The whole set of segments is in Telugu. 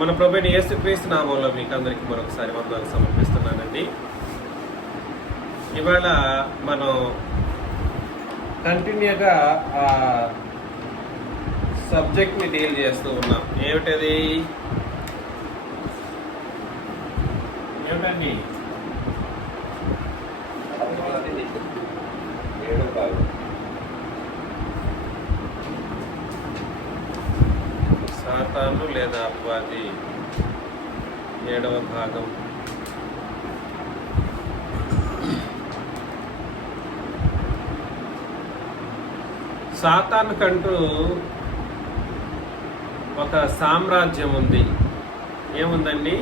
మన ప్రభువైన యేసుక్రీస్తు నామంలో మీకు అందరికీ మరొకసారి వందనాలు సమర్పిస్తున్నానండి. ఇవాళ మనం కంటిన్యూగా ఆ సబ్జెక్ట్ని డీల్ చేస్తూ ఉన్నాం. ఏమిటండి? సాతాను లేదా అపవాది 7వ భాగం. సాతాను కంటూ ఒక సామ్రాజ్యం ఉంది. ఏముందండి?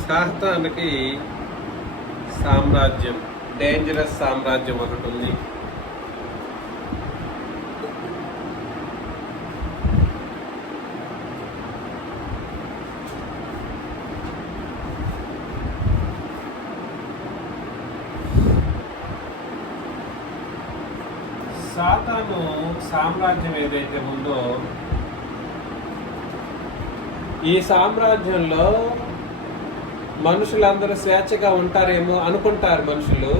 సాతానుకి సామ్రాజ్యం, డేంజరస్ సామ్రాజ్యం ఒకటి ఉంది. సాతాను సామ్రాజ్యం ఏదైతే ఉందో, ఈ సామ్రాజ్యంలో మనుషులందరూ స్వేచ్ఛగా ఉంటారేమో అనుకుంటారు మనుషులు.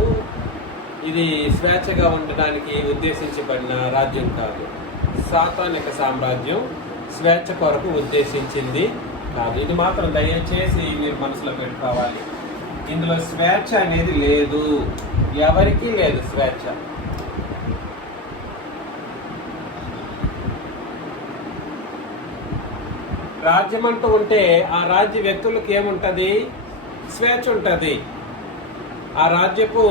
ఇది స్వేచ్ఛగా ఉండడానికి ఉద్దేశించబడిన రాజ్యం కాదు. సాతానిక సామ్రాజ్యం స్వేచ్ఛ కొరకు ఉద్దేశించింది కాదు. ఇది మాత్రం దయచేసి మీరు మనసులో పెట్టుకోవాలి. ఇందులో స్వేచ్ఛ అనేది లేదు, ఎవరికీ లేదు స్వేచ్ఛ. రాజ్యం అంటూ ఉంటే ఆ రాజ్య వ్యక్తులకు ఏముంటుంది? స్వేచ్ఛ ఉంటుంది. ఆ రాజ్యపు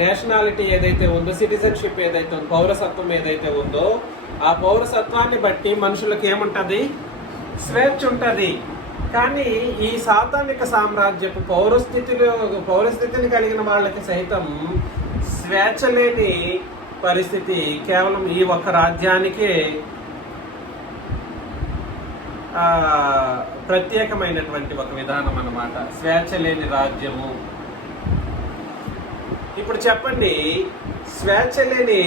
నేషనాలిటీ ఏదైతే ఉందో, సిటిజన్షిప్ ఏదైతే ఉందో, పౌరసత్వం ఏదైతే ఉందో, ఆ పౌరసత్వాన్ని బట్టి మనుషులకు ఏముంటుంది? స్వేచ్ఛ ఉంటుంది. కానీ ఈ సాతానిక సామ్రాజ్యపు పౌరస్థితిని కలిగిన వాళ్ళకి సైతం స్వేచ్ఛ లేని పరిస్థితి కేవలం ఈ ఒక్క రాజ్యానికే ప్రత్యేకమైనటువంటి ఒక విధానం అన్నమాట. స్వేచ్ఛ లేని రాజ్యము. ఇప్పుడు చెప్పండి, స్వేచ్ఛ లేని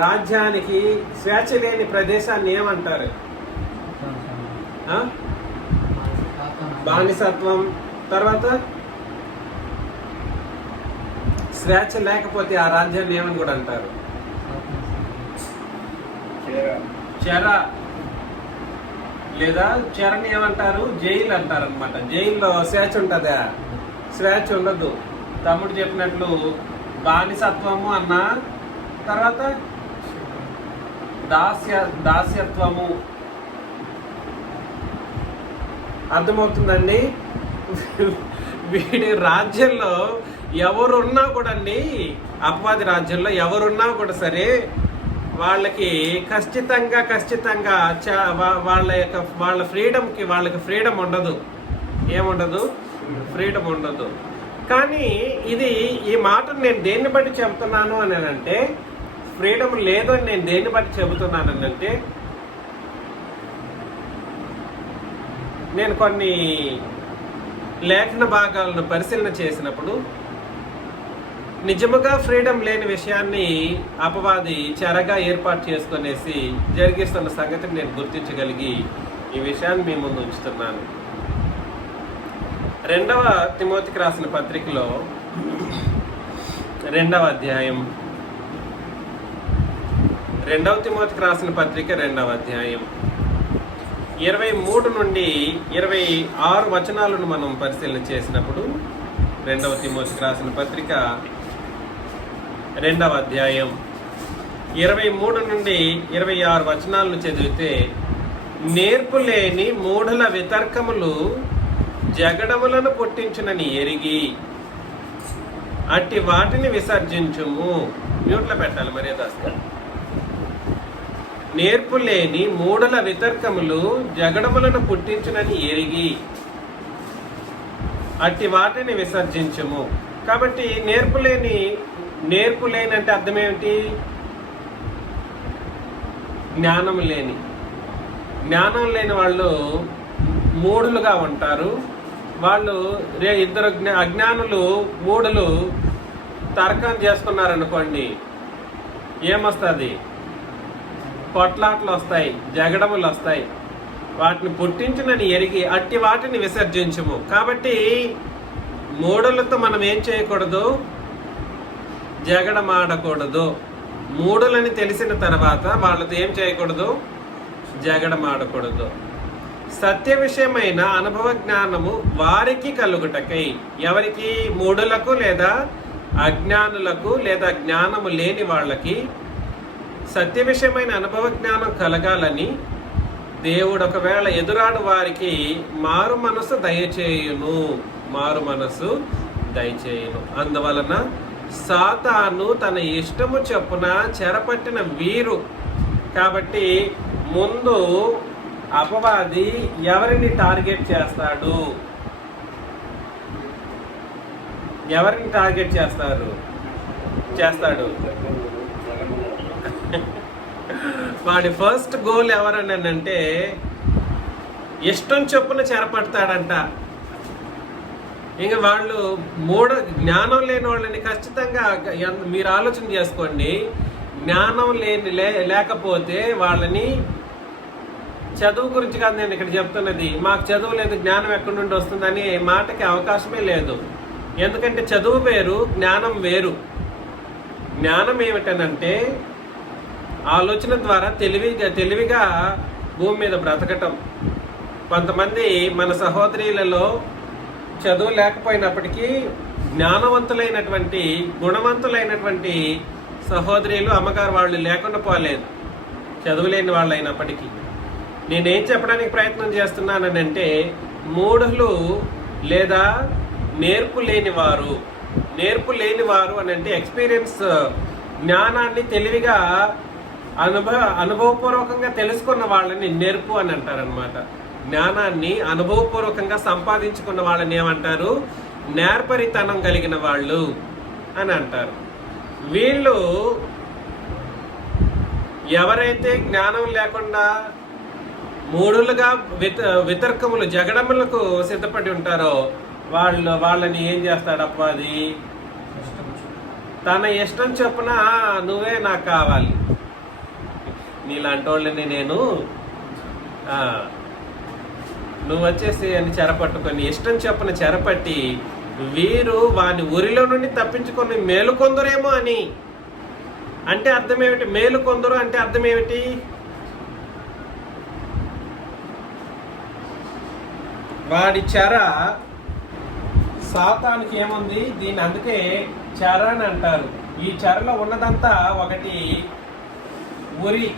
రాజ్యానికి, స్వేచ్ఛ లేని ప్రదేశాన్ని ఏమంటారు? బానిసత్వం. తర్వాత స్వేచ్ఛ లేకపోతే ఆ రాజ్యాన్ని ఏమని కూడా అంటారు? చెర. లేదా చెరని ఏమంటారు? జైలు అంటారు అనమాట. జైల్లో స్వేచ్ఛ ఉంటుందా? స్వేచ్ఛ ఉండదు. తమ్ముడు చెప్పినట్లు బానిసత్వము అన్న, తర్వాత దాస్యత్వము. అర్థమవుతుందండి? వీడి రాజ్యంలో ఎవరున్నా కూడా అండి, అపవాది రాజ్యంలో ఎవరున్నా కూడా సరే, వాళ్ళకి ఖచ్చితంగా వాళ్ళ ఫ్రీడమ్కి వాళ్ళకి ఫ్రీడమ్ ఉండదు. ఏముండదు? ఫ్రీడమ్ ఉండదు. కానీ ఈ మాటను నేను దేన్ని బట్టి చెబుతున్నాను అని అంటే, ఫ్రీడమ్ లేదు అని నేను దేన్ని బట్టి చెబుతున్నాను అని అంటే, నేను కొన్ని లేఖన భాగాలను పరిశీలన చేసినప్పుడు నిజముగా ఫ్రీడమ్ లేని విషయాన్ని అపవాది చెరగా ఏర్పాటు చేసుకునేసి జరిగిస్తున్న సంగతిని నేను గుర్తించగలిగి ఈ విషయాన్ని మీ ముందు ఉంచుతున్నాను. 2వ తిమోతికి రాసిన పత్రికలో 2వ అధ్యాయం, 2వ తిమోతికి రాసిన పత్రిక 2వ అధ్యాయం 23 నుండి 26 వచనాలను మనం పరిశీలన చేసినప్పుడు, 2వ తిమోతికి రాసిన పత్రిక 2వ అధ్యాయం 23 నుండి 26 వచనాలను చదివితే, నేర్పులేని మూఢుల వితర్కములు జగడములను పుట్టించునని ఎరిగి అట్టి వాటిని విసర్జించుము. మ్యూట్లో పెట్టాలి మర్యాదాస్గా. నేర్పులేని మూఢుల వితర్కములు జగడములను పుట్టించునని ఎరిగి అట్టి వాటిని విసర్జించుము. కాబట్టి నేర్పులేని అంటే అర్థం ఏమిటి? జ్ఞానం లేని వాళ్ళు మూఢులుగా ఉంటారు. వాళ్ళు ఇద్దరు అజ్ఞానులు, మూఢులు తర్కం చేసుకున్నారనుకోండి, ఏమొస్తుంది? కొట్లాట్లు వస్తాయి, జగడములు వస్తాయి. వాటిని పుట్టించునని ఎరిగి అట్టి వాటిని విసర్జించుము. కాబట్టి మూఢులతో మనం ఏం చేయకూడదు? జగడమాడకూడదు. మూఢులని తెలిసిన తర్వాత వాళ్ళతో ఏం చేయకూడదు? జగడమాడకూడదు. సత్య విషయమైన అనుభవ జ్ఞానము వారికి కలుగుటకై. ఎవరికి? మూఢులకు లేదా అజ్ఞానులకు లేదా జ్ఞానము లేని వాళ్ళకి సత్య విషయమైన అనుభవ జ్ఞానం కలగాలని దేవుడు ఒకవేళ ఎదురాడు వారికి మారు మనసు దయచేయును. మారు మనసు దయచేయును. అందువలన సాతాను తన ఇష్టము చొప్పున చెరపట్టిన వీరు. కాబట్టి ముందు అపవాది ఎవరిని టార్గెట్ చేస్తాడు? ఎవరిని టార్గెట్ చేస్తాడు? వాడి ఫస్ట్ గోల్ ఎవరని అంటే ఇష్టం చొప్పున చెరపడతాడంట. ఇంకా వాళ్ళు జ్ఞానం లేని వాళ్ళని ఖచ్చితంగా మీరు ఆలోచన చేసుకోండి. జ్ఞానం లేకపోతే వాళ్ళని, చదువు గురించి కాదు నేను ఇక్కడ చెప్తున్నది, మాకు చదువు లేదు జ్ఞానం ఎక్కడి నుండి వస్తుందని మాటకి అవకాశమే లేదు. ఎందుకంటే చదువు వేరు, జ్ఞానం వేరు. జ్ఞానం ఏమిటనంటే ఆలోచన ద్వారా తెలివిగా భూమి మీద బ్రతకటం. కొంతమంది మన సహోదరులలో చదువు లేకపోయినప్పటికీ జ్ఞానవంతులైనటువంటి గుణవంతులైనటువంటి సహోదరులు అమ్మగారు వాళ్ళు లేకుండా పోలేదు, చదువులేని వాళ్ళు అయినప్పటికీ. నేనేం చెప్పడానికి ప్రయత్నం చేస్తున్నానంటే మూఢులు లేదా నేర్పు లేనివారు అని అంటే ఎక్స్పీరియన్స్, జ్ఞానాన్ని తెలివిగా అనుభవపూర్వకంగా తెలుసుకున్న వాళ్ళని నేర్పు అని అంటారనమాట. జ్ఞానాన్ని అనుభవపూర్వకంగా సంపాదించుకున్న వాళ్ళని ఏమంటారు? నేర్పరితనం కలిగిన వాళ్ళు అని అంటారు. వీళ్ళు ఎవరైతే జ్ఞానం లేకుండా మూఢులుగా వితర్కములు జగడములకు సిద్ధపడి ఉంటారో వాళ్ళని ఏం చేస్తాడు అపవాది? తన ఇష్టం చొప్పున నువ్వే నాకు కావాలి, నీలాంటి వాళ్ళని నేను, నువ్వు వచ్చేసి అని చెరపట్టుకొని ఇష్టం చొప్పున చెరపట్టి వీరు వాని ఊరిలో నుండి తప్పించుకొని మేలుకొందరేమో అని. అంటే అర్థం ఏమిటి? మేలుకొందరు అంటే అర్థం ఏమిటి? వాడి చెర సాతానికి ఏముంది? దీన్ని అందుకే చెర అని అంటారు. ఈ చెరలో ఉన్నదంతా ఒకటి ఉరి,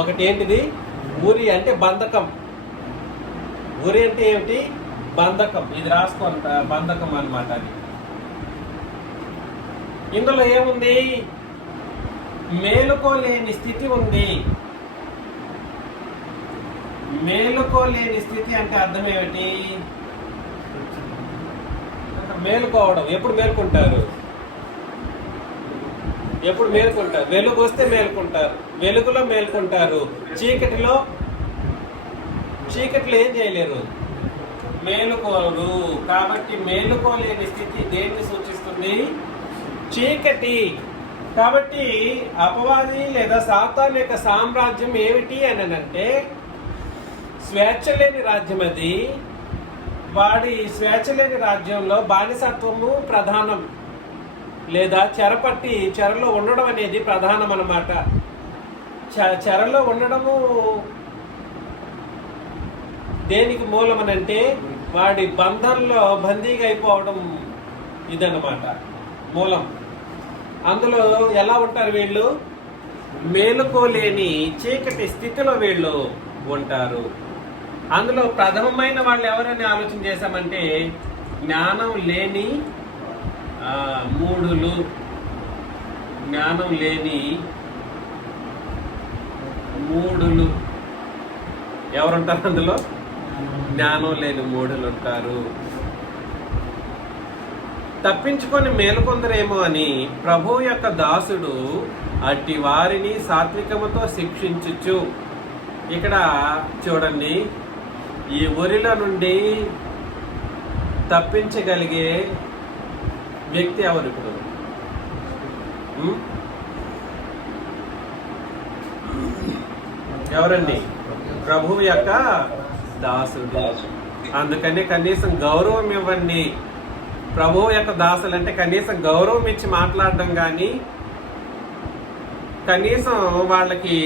ఒకటి ఏంటిది? ఉరి అంటే బంధకం. ఉరి అంటే ఏమిటి? బంధకం. ఇది రాసుకోంట, బంధకం అన్నమాట. అది ఇందులో ఏముంది? మేలుకోలేని స్థితి ఉంది. మేలుకోలేని స్థితి అంటే అర్థం ఏమిటి? మేలుకోవడం. ఎప్పుడు మేలుకుంటారు? వెలుగు వస్తే మేలుకుంటారు, వెలుగులో మేలుకుంటారు. చీకటిలో ఏం చేయలేరు, మేలుకోరు. కాబట్టి మేలుకోలేని స్థితి దేన్ని సూచిస్తుంది? చీకటి. కాబట్టి అపవాది లేదా సాతాను యొక్క సామ్రాజ్యం ఏమిటి అని అంటే స్వేచ్ఛ లేని రాజ్యం. అది వాడి స్వేచ్ఛ లేని రాజ్యంలో బానిసత్వము ప్రధానం, లేదా చెరపట్టి చెరలో ఉండడం అనేది ప్రధానం అన్నమాట. చెరలో ఉండడము దేనికి మూలం అని అంటే వాడి బంధంలో బందీగా అయిపోవడం ఇదన్నమాట మూలం. అందులో ఎలా ఉంటారు వీళ్ళు? మేలుకోలేని చీకటి స్థితిలో వీళ్ళు ఉంటారు. అందులో ప్రథమమైన వాళ్ళు ఎవరని ఆలోచన చేశామంటే జ్ఞానం లేని మూఢులు. జ్ఞానం లేని మూఢులు ఎవరుంటారు? అందులో జ్ఞానం లేని మూఢులు ఉంటారు. తప్పించుకొని మేలుకొందరేమో అని ప్రభువు యొక్క దాసుడు అట్టి వారిని సాత్వికముతో శిక్షించుచు. ఇక్కడ చూడండి, ఈ ఊరిలో నుండి తప్పించగలిగే వ్యక్తి ఎవరు? ఇప్పుడు ఎవరండి? ప్రభువు యొక్క దాసుడు. అందుకని కనీసం గౌరవం ఇవ్వండి. ప్రభువు యొక్క దాసులు అంటే కనీసం గౌరవం ఇచ్చి మాట్లాడడం కానీ, కనీసం వాళ్ళకి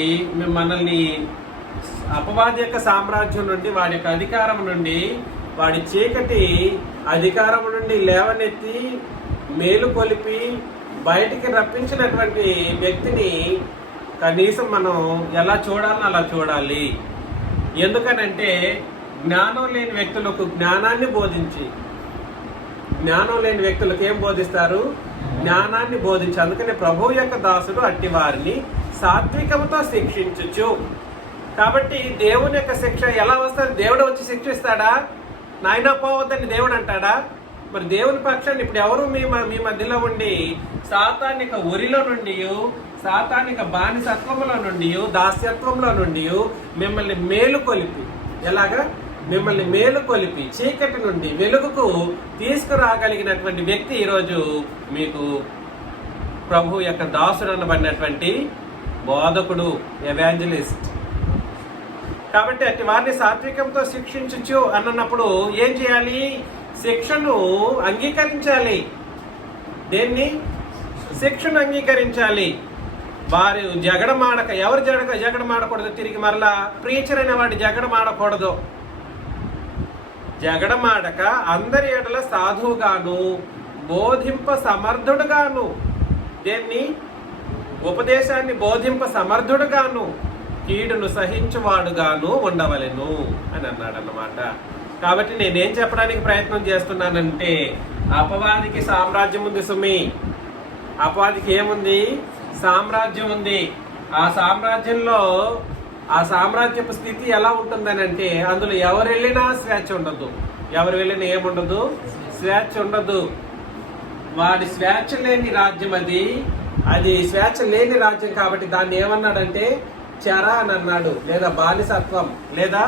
మనల్ని అపవాది యొక్క సామ్రాజ్యం నుండి, వాడి యొక్క అధికారం నుండి, వాడి చీకటి అధికారం నుండి లేవనెత్తి మేలు కొలిపి బయటికి రప్పించినటువంటి వ్యక్తిని కనీసం మనం ఎలా చూడాలో అలా చూడాలి. ఎందుకనంటే జ్ఞానం లేని వ్యక్తులకు జ్ఞానాన్ని బోధించి, జ్ఞానం లేని వ్యక్తులకు ఏం బోధిస్తారు? జ్ఞానాన్ని బోధించి. అందుకనే ప్రభువు యొక్క దాసుడు అట్టి వారిని సాత్వికముతో శిక్షించచ్చు. కాబట్టి దేవుని యొక్క శిక్ష ఎలా వస్తుంది? దేవుడు వచ్చి శిక్షిస్తాడా? నాయన పోవద్దని దేవుడు అంటాడా? మరి దేవుని పక్షాన్ని ఇప్పుడు ఎవరు మీ మధ్యలో ఉండి సాతానిక ఉరిలో నుండి, సాతానిక బానిసత్వంలో నుండి, దాస్యత్వంలో నుండి మిమ్మల్ని మేలుకొలిపి, ఎలాగా? మిమ్మల్ని మేలుకొలిపి చీకటి నుండి వెలుగుకు తీసుకురాగలిగినటువంటి వ్యక్తి ఈరోజు మీకు ప్రభు యొక్క దాసుడు అనబడినటువంటి బోధకుడు, ఎవాంజలిస్ట్. కాబట్టి అట్టి వారిని సాత్వికంతో శిక్షించచ్చు అన్నప్పుడు ఏం చేయాలి? శిక్షను అంగీకరించాలి. దేన్ని? శిక్షను అంగీకరించాలి. వారు జగడమాడక, ఎవరు జగడమాడకూడదు? తిరిగి మరలా ప్రీచర్ అయిన వాడు జగడమాడకూడదు. జగడమాడక అందరి ఎడల సాధువుగాను బోధింప సమర్థుడుగాను, దేన్ని? ఉపదేశాన్ని బోధింప సమర్థుడుగాను, కీడును సహించువాడుగాను ఉండవలెను అని అన్నాడు అన్నమాట. కాబట్టి నేనేం చెప్పడానికి ప్రయత్నం చేస్తున్నానంటే, అపవాదికి సామ్రాజ్యం ఉంది సుమి. అపవాదికి ఏముంది? సామ్రాజ్యం ఉంది. ఆ సామ్రాజ్యంలో ఆ సామ్రాజ్యపు స్థితి ఎలా ఉంటుందని అంటే, అందులో ఎవరు వెళ్ళినా స్వేచ్ఛ ఉండదు. ఎవరు వెళ్ళినా ఏముండదు? స్వేచ్ఛ ఉండదు. వాడి స్వేచ్ఛ లేని రాజ్యం అది. అది స్వేచ్ఛ లేని రాజ్యం. కాబట్టి దాన్ని ఏమన్నాడంటే చెర అని అన్నాడు, లేదా బానిసత్వం, లేదా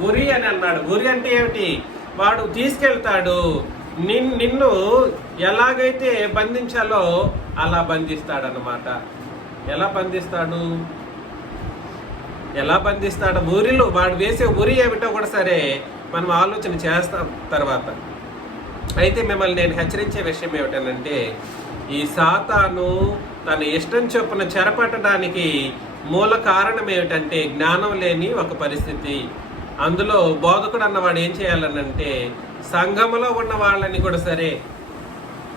గురి అని అన్నాడు. గురి అంటే ఏమిటి? వాడు తీసుకెళ్తాడు, నిన్ను ఎలాగైతే బంధించాలో అలా బంధిస్తాడు అన్నమాట. ఎలా బంధిస్తాడు? ఊరిలో వాడు వేసే ఉరి ఏమిటో కూడా సరే మనం ఆలోచన చేస్తాం తర్వాత. అయితే మిమ్మల్ని నేను హెచ్చరించే విషయం ఏమిటనంటే, ఈ సాతాను తన ఇష్టం చొప్పున చెరపట్టడానికి మూల కారణం ఏమిటంటే జ్ఞానం లేని ఒక పరిస్థితి. అందులో బోధకుడు అన్నవాడు ఏం చేయాలనంటే, సంఘములో ఉన్న వాళ్ళని కూడా సరే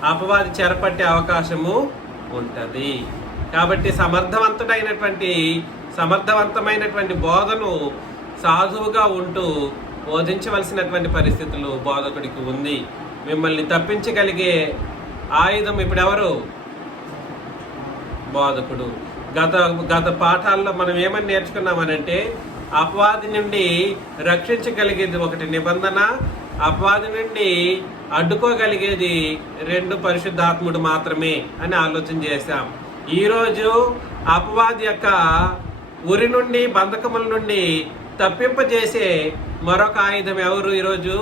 అపవాది చెరపట్టే అవకాశము ఉంటుంది. కాబట్టి సమర్థవంతమైనటువంటి బోధను సాధువుగా ఉంటూ బోధించవలసినటువంటి పరిస్థితులు బోధకుడికి ఉంది. మిమ్మల్ని తప్పించగలిగే ఆయుధం ఇప్పుడు ఎవరు? బోధకుడు. గత పాఠాల్లో మనం ఏమని నేర్చుకున్నామనంటే, అపవాది నుండి రక్షించగలిగేది ఒకటి నిబంధన, అపవాది నుండి అడ్డుకోగలిగేది 2 పరిశుద్ధాత్ముడు మాత్రమే అని ఆలోచన చేశాం. ఈరోజు అపవాది యొక్క ఉరి నుండి, బంధకముల నుండి తప్పింపజేసే మరొక ఆయుధం ఎవరు ఈరోజు?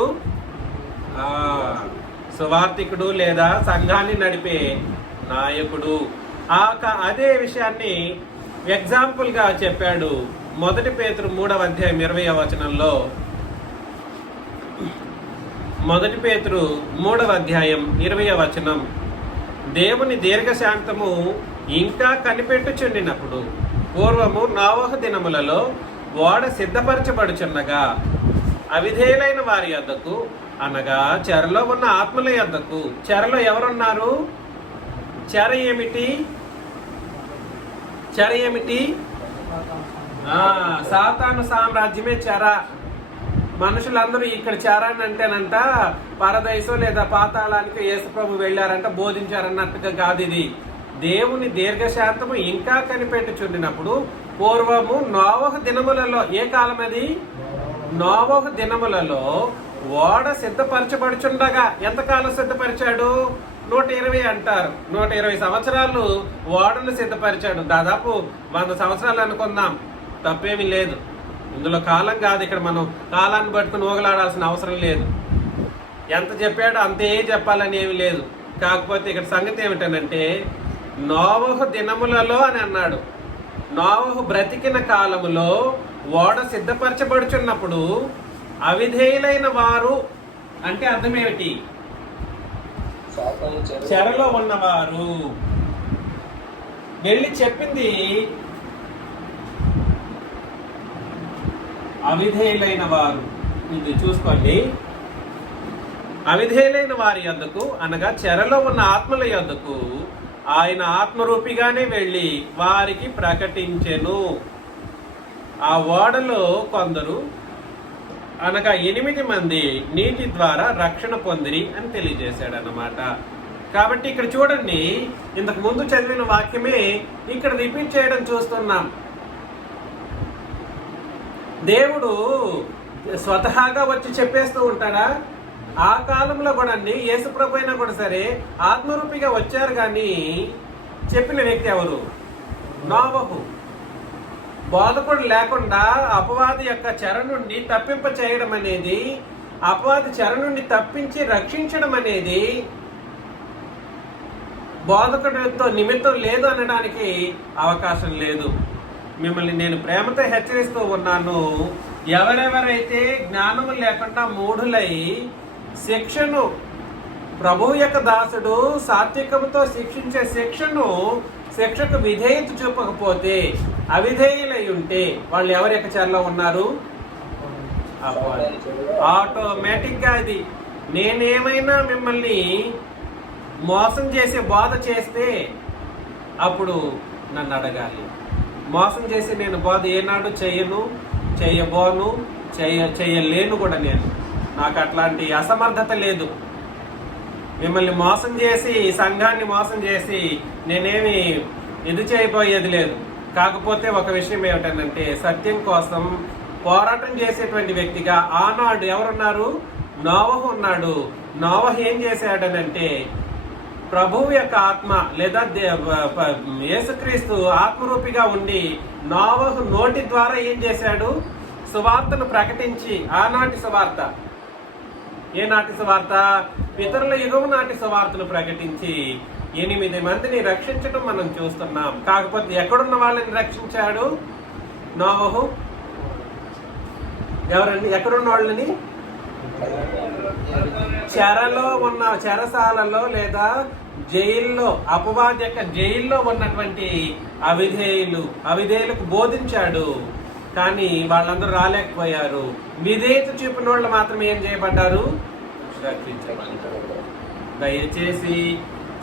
సువార్థికుడు, లేదా సంఘాన్ని నడిపే నాయకుడు. అదే విషయాన్ని ఎగ్జాంపుల్గా చెప్పాడు 1 పేతురు 3వ అధ్యాయం 20వ వచనంలో. 1 పేతురు 3వ అధ్యాయం 20వ వచనం, దేవుని దీర్ఘశాంతము ఇంకా కనిపెట్టుచుండినప్పుడు పూర్వము నోవహు దినములలో ఓడ సిద్ధపరచబడుచున్నగా అవిధేయులైన వారి యొద్దకు, అనగా చెరలో ఉన్న ఆత్మల యొద్దకు. చెరలో ఎవరున్నారు? చెర ఏమిటి? సాతాను సామ్రాజ్యమే చెర. మనుషులందరూ ఇక్కడ చెరని అంటేనంట పరదైసో లేదా పాతాళానికి యేసుప్రభు వెళ్ళారంట, బోధించారన్నట్టుగా కాదు ఇది. దేవుని దీర్ఘశాంతము ఇంకా కనిపెట్టుచుండినప్పుడు పూర్వము నోవహు దినములలో, ఏ కాలం అది? నోవహు దినములలో ఓడ సిద్ధపరచబడుచుండగా. ఎంతకాలం సిద్ధపరిచాడు? 120 అంటారు. 120 సంవత్సరాలు ఓడను సిద్ధపరిచాడు. దాదాపు 100 సంవత్సరాలు అనుకుందాం, తప్పేమీ లేదు. ఇందులో కాలం కాదు. ఇక్కడ మనం కాలాన్ని పట్టుకుని ఊగలాడాల్సిన అవసరం లేదు. ఎంత చెప్పాడో అంతే చెప్పాలని ఏమి లేదు. కాకపోతే ఇక్కడ సంగతి ఏమిటనంటే, నోవహు దినములలో అని అన్నాడు. నోవహు బ్రతికిన కాలములో ఓడ సిద్ధపరచబడుచున్నప్పుడు అవిధేయులైన వారు అంటే అర్థం ఏమిటి? చెరలో ఉన్నవారు. వెళ్ళి చెప్పింది అవిధేయులైన వారు. ఇది చూసుకోండి. అవిధేయులైన వారి యొద్దకు అనగా చెరలో ఉన్న ఆత్మల యొద్దకు ఆయన ఆత్మరూపిగానే వెళ్ళి వారికి ప్రకటించెను. ఆ ఓడలో కొందరు అనగా 8 మంది నీటి ద్వారా రక్షణ పొందిరి అని తెలియజేశాడు అన్నమాట. కాబట్టి ఇక్కడ చూడండి, ఇంతకు ముందు చదివిన వాక్యమే ఇక్కడ రిపీట్ చేయడం చూస్తున్నాం. దేవుడు స్వతహాగా వచ్చి చెప్పేస్తూ ఉంటాడా? ఆ కాలంలో కూడా అండి, యేసుప్రభు అయినా కూడా సరే ఆత్మరూపిగా వచ్చారు. కానీ చెప్పిన వ్యక్తి ఎవరు? నోవహు. బోధకుడు లేకుండా అపవాది యొక్క చెర నుండి తప్పింప చేయడం అనేది, అపవాది చెర నుండి తప్పించి రక్షించడం అనేది బోధకుడితో నిమిత్తం లేదు అనడానికి అవకాశం లేదు. మిమ్మల్ని నేను ప్రేమతో హెచ్చరిస్తూ ఉన్నాను. ఎవరెవరైతే జ్ఞానము లేకుండా మూఢులై శిక్షను, ప్రభువు యొక్క దాసుడు సాత్వికముతో శిక్షించే శిక్షకు విధేయత చూపకపోతే, అవిధేయులై ఉంటే వాళ్ళు ఎవరి యొక్క చెరలో ఉన్నారు? ఆటోమేటిక్ గా ఇది. నేనేమైనా మిమ్మల్ని మోసం చేసే బోధ చేస్తే అప్పుడు నన్ను అడగాలి. మోసం చేసి నేను బోధ ఏనాడు చేయను, చేయబోను, చేయలేను కూడా. నాకు అట్లాంటి అసమర్థత లేదు. మిమ్మల్ని మోసం చేసి, సంఘాన్ని మోసం చేసి నేనేమి ఇది చేయబోయేది లేదు. కాకపోతే ఒక విషయం ఏమిటంటే, సత్యం కోసం పోరాటం చేసేటువంటి వ్యక్తిగా ఆనాడు ఎవరున్నారు? నోవహు ఉన్నాడు. నోవహు ఏం చేశాడనంటే, ప్రభువు యొక్క ఆత్మ లేదా యేసుక్రీస్తు ఆత్మరూపిగా ఉండి నోవహు నోటి ద్వారా ఏం చేశాడు? సువార్తను ప్రకటించి, ఆనాటి సువార్త. ఏనాటి సువార్త? పితరుల యుగము నాటి సువార్తను ప్రకటించి 8 మందిని రక్షించడం మనం చూస్తున్నాం. కాకపోతే ఎక్కడున్న వాళ్ళని రక్షించాడు నోవహు? ఎవరండి? ఎక్కడున్న వాళ్ళని? చెరలో ఉన్న, చెరసాలలో లేదా జైల్లో, అపవాది యొక్క జైల్లో ఉన్నటువంటి అవిధేయులకు బోధించాడు. కానీ వాళ్ళందరూ రాలేకపోయారు. విధేయత చూపిన వాళ్ళు మాత్రం ఏం చేయబడ్డారు? రక్షించబడ్డారు. దయచేసి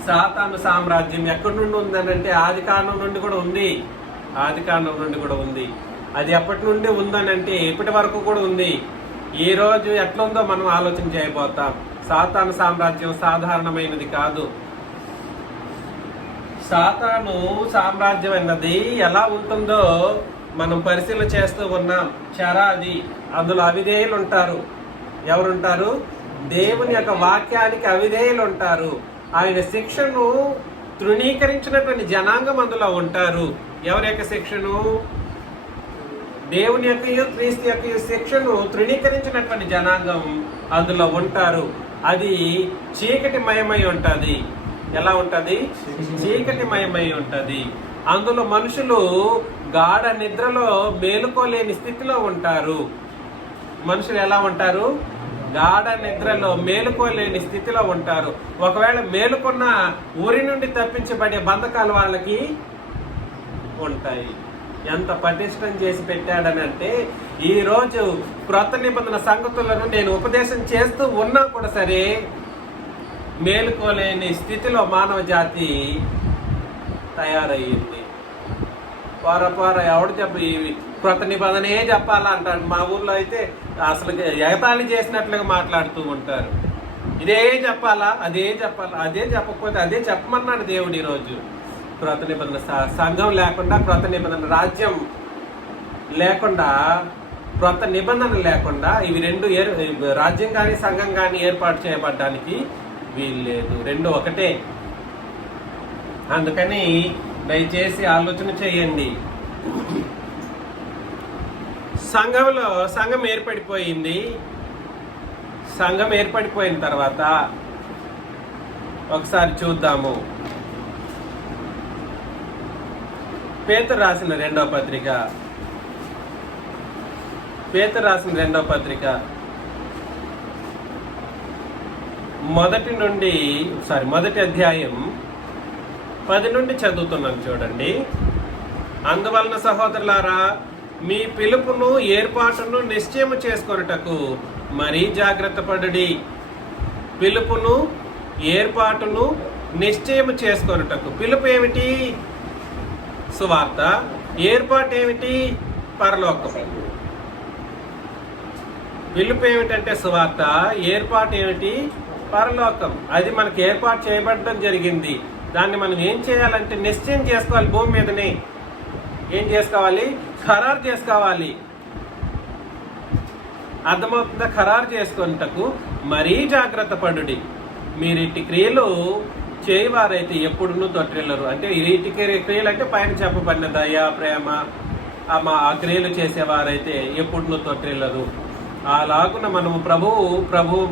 సాతాను సామ్రాజ్యం ఎక్కడి నుండి ఉందనంటే ఆది కాండం నుండి కూడా ఉంది. ఆది కాండం నుండి కూడా ఉంది. అది ఎప్పటి నుండి ఉందనంటే ఇప్పటి వరకు కూడా ఉంది. ఈ రోజు ఎట్లుందో మనం ఆలోచన చేయబోతాం. సాతాను సామ్రాజ్యం సాధారణమైనది కాదు. సాతాను సామ్రాజ్యం అన్నది ఎలా ఉంటుందో మనం పరిశీలన చేస్తూ ఉన్నాం. అది అందులో అవిధేయులు ఉంటారు. ఎవరుంటారు? దేవుని యొక్క వాక్యానికి అవిధేయులు ఉంటారు. ఆయన శిక్షను తృణీకరించినటువంటి జనాంగం అందులో ఉంటారు. ఎవరి యొక్క శిక్షను? దేవుని యొక్క, క్రీస్తు యొక్క శిక్షను తృణీకరించినటువంటి జనాంగం అందులో ఉంటారు. అది చీకటిమయమై ఉంటుంది. ఎలా ఉంటుంది? చీకటిమయమై ఉంటుంది. అందులో మనుషులు గాఢ నిద్రలో మేలుకోలేని స్థితిలో ఉంటారు. మనుషులు ఎలా ఉంటారు? గాఢ నిద్రలో మేలుకోలేని స్థితిలో ఉంటారు. ఒకవేళ మేలుకున్న ఊరి నుండి తప్పించబడే బంధకాలు వాళ్ళకి ఉంటాయి. ఎంత పటిష్టం చేసి పెట్టాడనంటే, ఈ రోజు క్రొత్త నిబంధన సంగతులను నేను ఉపదేశం చేస్తూ ఉన్నా కూడా సరే మేలుకోలేని స్థితిలో మానవ జాతి తయారయ్యింది. పోర ఎవడు క్రొత్త నిబంధనే చెప్పాలా అంటాడు. మా ఊర్లో అయితే అసలు ఎగతాళి చేసినట్లుగా మాట్లాడుతూ ఉంటారు. ఇదే చెప్పాలా, అదే చెప్పాలా, అదే చెప్పకపోతే అదే చెప్పమన్నాడు దేవుడు. ఈరోజు క్రొత్త నిబంధన సంఘం లేకుండా, క్రొత్త నిబంధన రాజ్యం లేకుండా, క్రొత్త నిబంధన లేకుండా ఇవి రెండు రాజ్యం కానీ సంఘం కానీ ఏర్పాటు చేయబడ్డానికి వీలు లేదు. రెండు ఒకటే. అందుకని దయచేసి ఆలోచన చేయండి. సంఘం ఏర్పడిపోయింది. సంఘం ఏర్పడిపోయిన తర్వాత ఒకసారి చూద్దాము. పేతురు రాసిన రెండవ పత్రిక మొదటి అధ్యాయం 10 నుండి చదువుతున్నాను చూడండి. అందువలన సహోదరులారా, మీ పిలుపును ఏర్పాటును నిశ్చయము చేసుకొనుటకు మరీ జాగ్రత్త పడుడి. పిలుపును ఏర్పాటును నిశ్చయము చేసుకొనుటకు. పిలుపు ఏమిటి? సువార్త. ఏర్పాటు ఏమిటి? పరలోకం. పిలుపు ఏమిటంటే సువార్త, ఏర్పాటు ఏమిటి? పరలోకం. అది మనకు ఏర్పాటు చేయబడడం జరిగింది. దాన్ని మనం ఏం చేయాలంటే నిశ్చయం చేసుకోవాలి. భూమి మీదనే ఏం చేసుకోవాలి? ఖరారు చేసుకోవాలి. అర్థమవుతుందా? ఖరారు చేసుకున్నటకు మరీ జాగ్రత్త పడుడి. మీరు ఇట్టి క్రియలు చేయవారైతే ఎప్పుడునూ తొట్టిల్లరు. అంటే ఇటు క్రియలు అంటే పైన చెప్పబడిన దయ, ప్రేమ, ఆ క్రియలు చేసేవారైతే ఎప్పుడునూ తొట్టిల్లరు. అలాగున మనము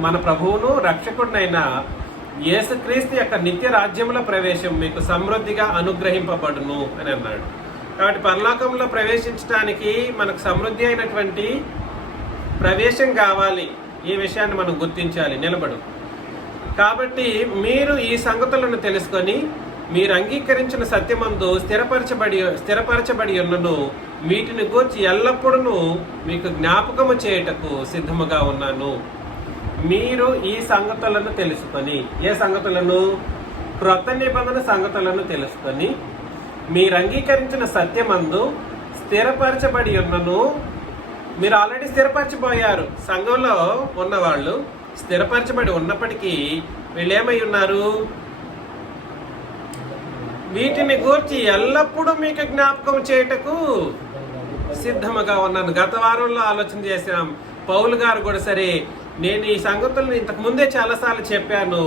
మన ప్రభువును రక్షకుడినైన యేసుక్రీస్తు యొక్క నిత్య రాజ్యంలో ప్రవేశం మీకు సమృద్ధిగా అనుగ్రహింపబడును అని అన్నాడు. కాబట్టి పరలోకంలో ప్రవేశించడానికి మనకు సమృద్ధి అయినటువంటి ప్రవేశం కావాలి. ఈ విషయాన్ని మనం గుర్తించాలి. నిలబడు. కాబట్టి మీరు ఈ సంగతులను తెలుసుకొని మీరు అంగీకరించిన సత్యమందు స్థిరపరచబడి ఉన్నను వీటిని గూర్చి ఎల్లప్పుడూ మీకు జ్ఞాపకము చేయుటకు సిద్ధముగా ఉన్నాను. మీరు ఈ సంగతులను తెలుసుకొని, ఏ సంగతులను? క్రొత్త నిబంధన సంగతులను తెలుసుకొని మీరు అంగీకరించిన సత్యమందు స్థిరపరచబడి ఉన్నను. మీరు ఆల్రెడీ స్థిరపరచబోయారు. సంఘంలో ఉన్నవాళ్ళు స్థిరపరచబడి ఉన్నప్పటికీ వీళ్ళు ఏమై ఉన్నారు? వీటిని గూర్చి ఎల్లప్పుడూ మీకు జ్ఞాపకం చేయుటకు సిద్ధముగా ఉన్నాను. గత వారంలో ఆలోచన చేశాం. పౌలు గారు కూడా, సరే నేను ఈ సంగతులను ఇంతకు ముందే చాలాసార్లు చెప్పాను,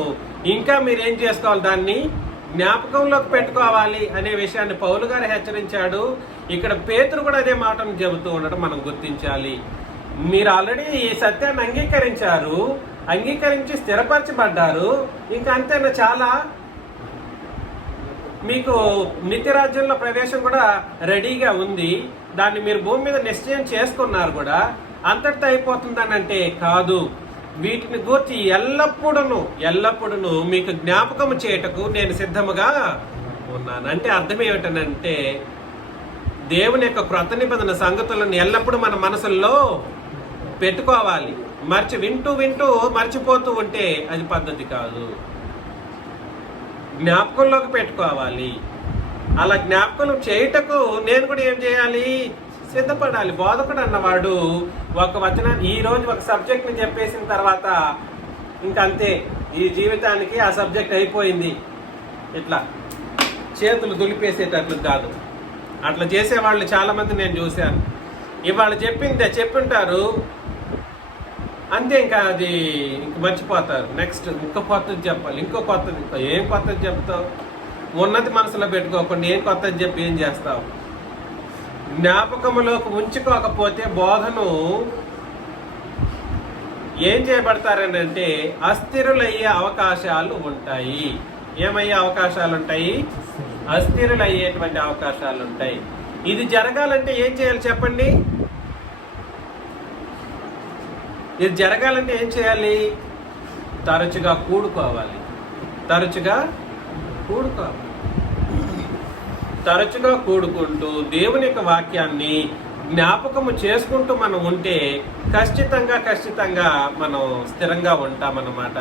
ఇంకా మీరేం చేసుకోవాలి? దాన్ని జ్ఞాపకంలోకి పెట్టుకోవాలి అనే విషయాన్ని పౌలు గారు హెచ్చరించాడు. ఇక్కడ పేతురు కూడా అదే మాటను చెబుతూ ఉండడం మనం గుర్తించాలి. మీరు ఆల్రెడీ ఈ సత్యాన్ని అంగీకరించారు, అంగీకరించి స్థిరపరచబడ్డారు. ఇంకా అంతేనా? చాలా మీకు నిత్యరాజ్యంలో ప్రవేశం కూడా రెడీగా ఉంది. దాన్ని మీరు భూమి మీద నిశ్చయం చేసుకున్నారు కూడా. అంతటితో అయిపోతుందని అంటే కాదు. వీటిని గూర్చి ఎల్లప్పుడూ మీకు జ్ఞాపకము చేయటకు నేను సిద్ధముగా ఉన్నాను. అంటే అర్థం ఏమిటనంటే, దేవుని యొక్క క్రొత్త నిబంధన సంగతులను ఎల్లప్పుడూ మన మనసుల్లో పెట్టుకోవాలి. వింటూ మర్చిపోతూ ఉంటే అది పద్ధతి కాదు. జ్ఞాపకంలోకి పెట్టుకోవాలి. అలా జ్ఞాపకం చేయుటకు నేను కూడా ఏం చేయాలి? సిద్ధపడాలి. బోధకుడు అన్నవాడు ఒక వచనాన్ని, ఈ రోజు ఒక సబ్జెక్ట్ని చెప్పేసిన తర్వాత ఇంకంతే, ఈ జీవితానికి ఆ సబ్జెక్ట్ అయిపోయింది. ఇట్లా చేతులు దులిపేసేటట్లు కాదు. అట్లా చేసేవాళ్ళు చాలామంది నేను చూశాను. ఇవాళ చెప్పింటారు అంతే, ఇంకా అది ఇంక మర్చిపోతారు. నెక్స్ట్ ఇంకో కొత్తది చెప్పాలి, ఇంకో కొత్తది. ఏం కొత్తది చెప్తావు? ఉన్నది మనసులో పెట్టుకోకుండా ఏం కొత్తది చెప్పి ఏం చేస్తావు? జ్ఞాపకములోకి ఉంచుకోకపోతే బోధను ఏం చేయబడతారని అంటే అస్థిరులయ్యే అవకాశాలు ఉంటాయి. ఏమయ్యే అవకాశాలు ఉంటాయి? అస్థిరులయ్యేటువంటి అవకాశాలు ఉంటాయి. ఇది జరగాలంటే ఏం చేయాలి చెప్పండి? ఇది జరగాలంటే ఏం చేయాలి? తరచుగా కూడుకోవాలి. తరచుగా కూడుకుంటూ దేవుని యొక్క వాక్యాన్ని జ్ఞాపకము చేసుకుంటూ మనం ఉంటే ఖచ్చితంగా మనం స్థిరంగా ఉంటామన్నమాట.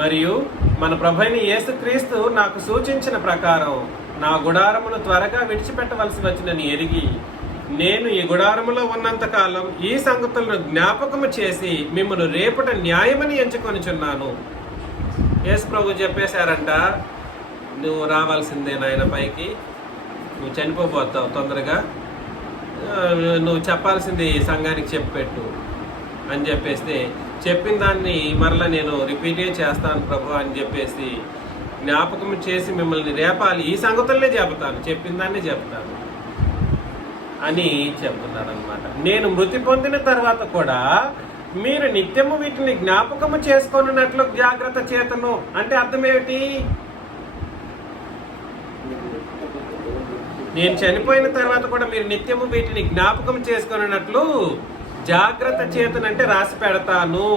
మరియు మన ప్రభువైన యేసుక్రీస్తు నాకు సూచించిన ప్రకారం నా గుడారమును త్వరగా విడిచిపెట్టవలసి వచ్చినని ఎరిగి నేను ఈ గుడారములో ఉన్నంత కాలం ఈ సంగతులను జ్ఞాపకము చేసి మిమ్మల్ని రేపటి న్యాయమని ఎంచుకొనిచున్నాను. యేసు ప్రభు చెప్పేశారంట, నువ్వు రావాల్సిందే నాయన పైకి, నువ్వు చనిపోతావు తొందరగా, నువ్వు చెప్పాల్సింది సంఘానికి చెప్పెట్టు అని చెప్పేస్తే, చెప్పిన దాన్ని మరలా నేను రిపీటే చేస్తాను ప్రభు అని చెప్పేసి జ్ఞాపకం చేసి మిమ్మల్ని రేపాలి, ఈ సంగతులనే చెబుతాను, చెప్పిన దాన్ని చెప్తాను అని చెప్తున్నాడు అనమాట. నేను మృతి పొందిన తర్వాత కూడా మీరు నిత్యము వీటిని జ్ఞాపకము చేసుకున్నట్లు జాగ్రత్త చేతను. అంటే అర్థం ఏమిటి? నేను చనిపోయిన తర్వాత కూడా మీరు నిత్యము వీటిని జ్ఞాపకం చేసుకున్నట్లు జాగ్రత్త చేతునంటే రాసి పెడతాను.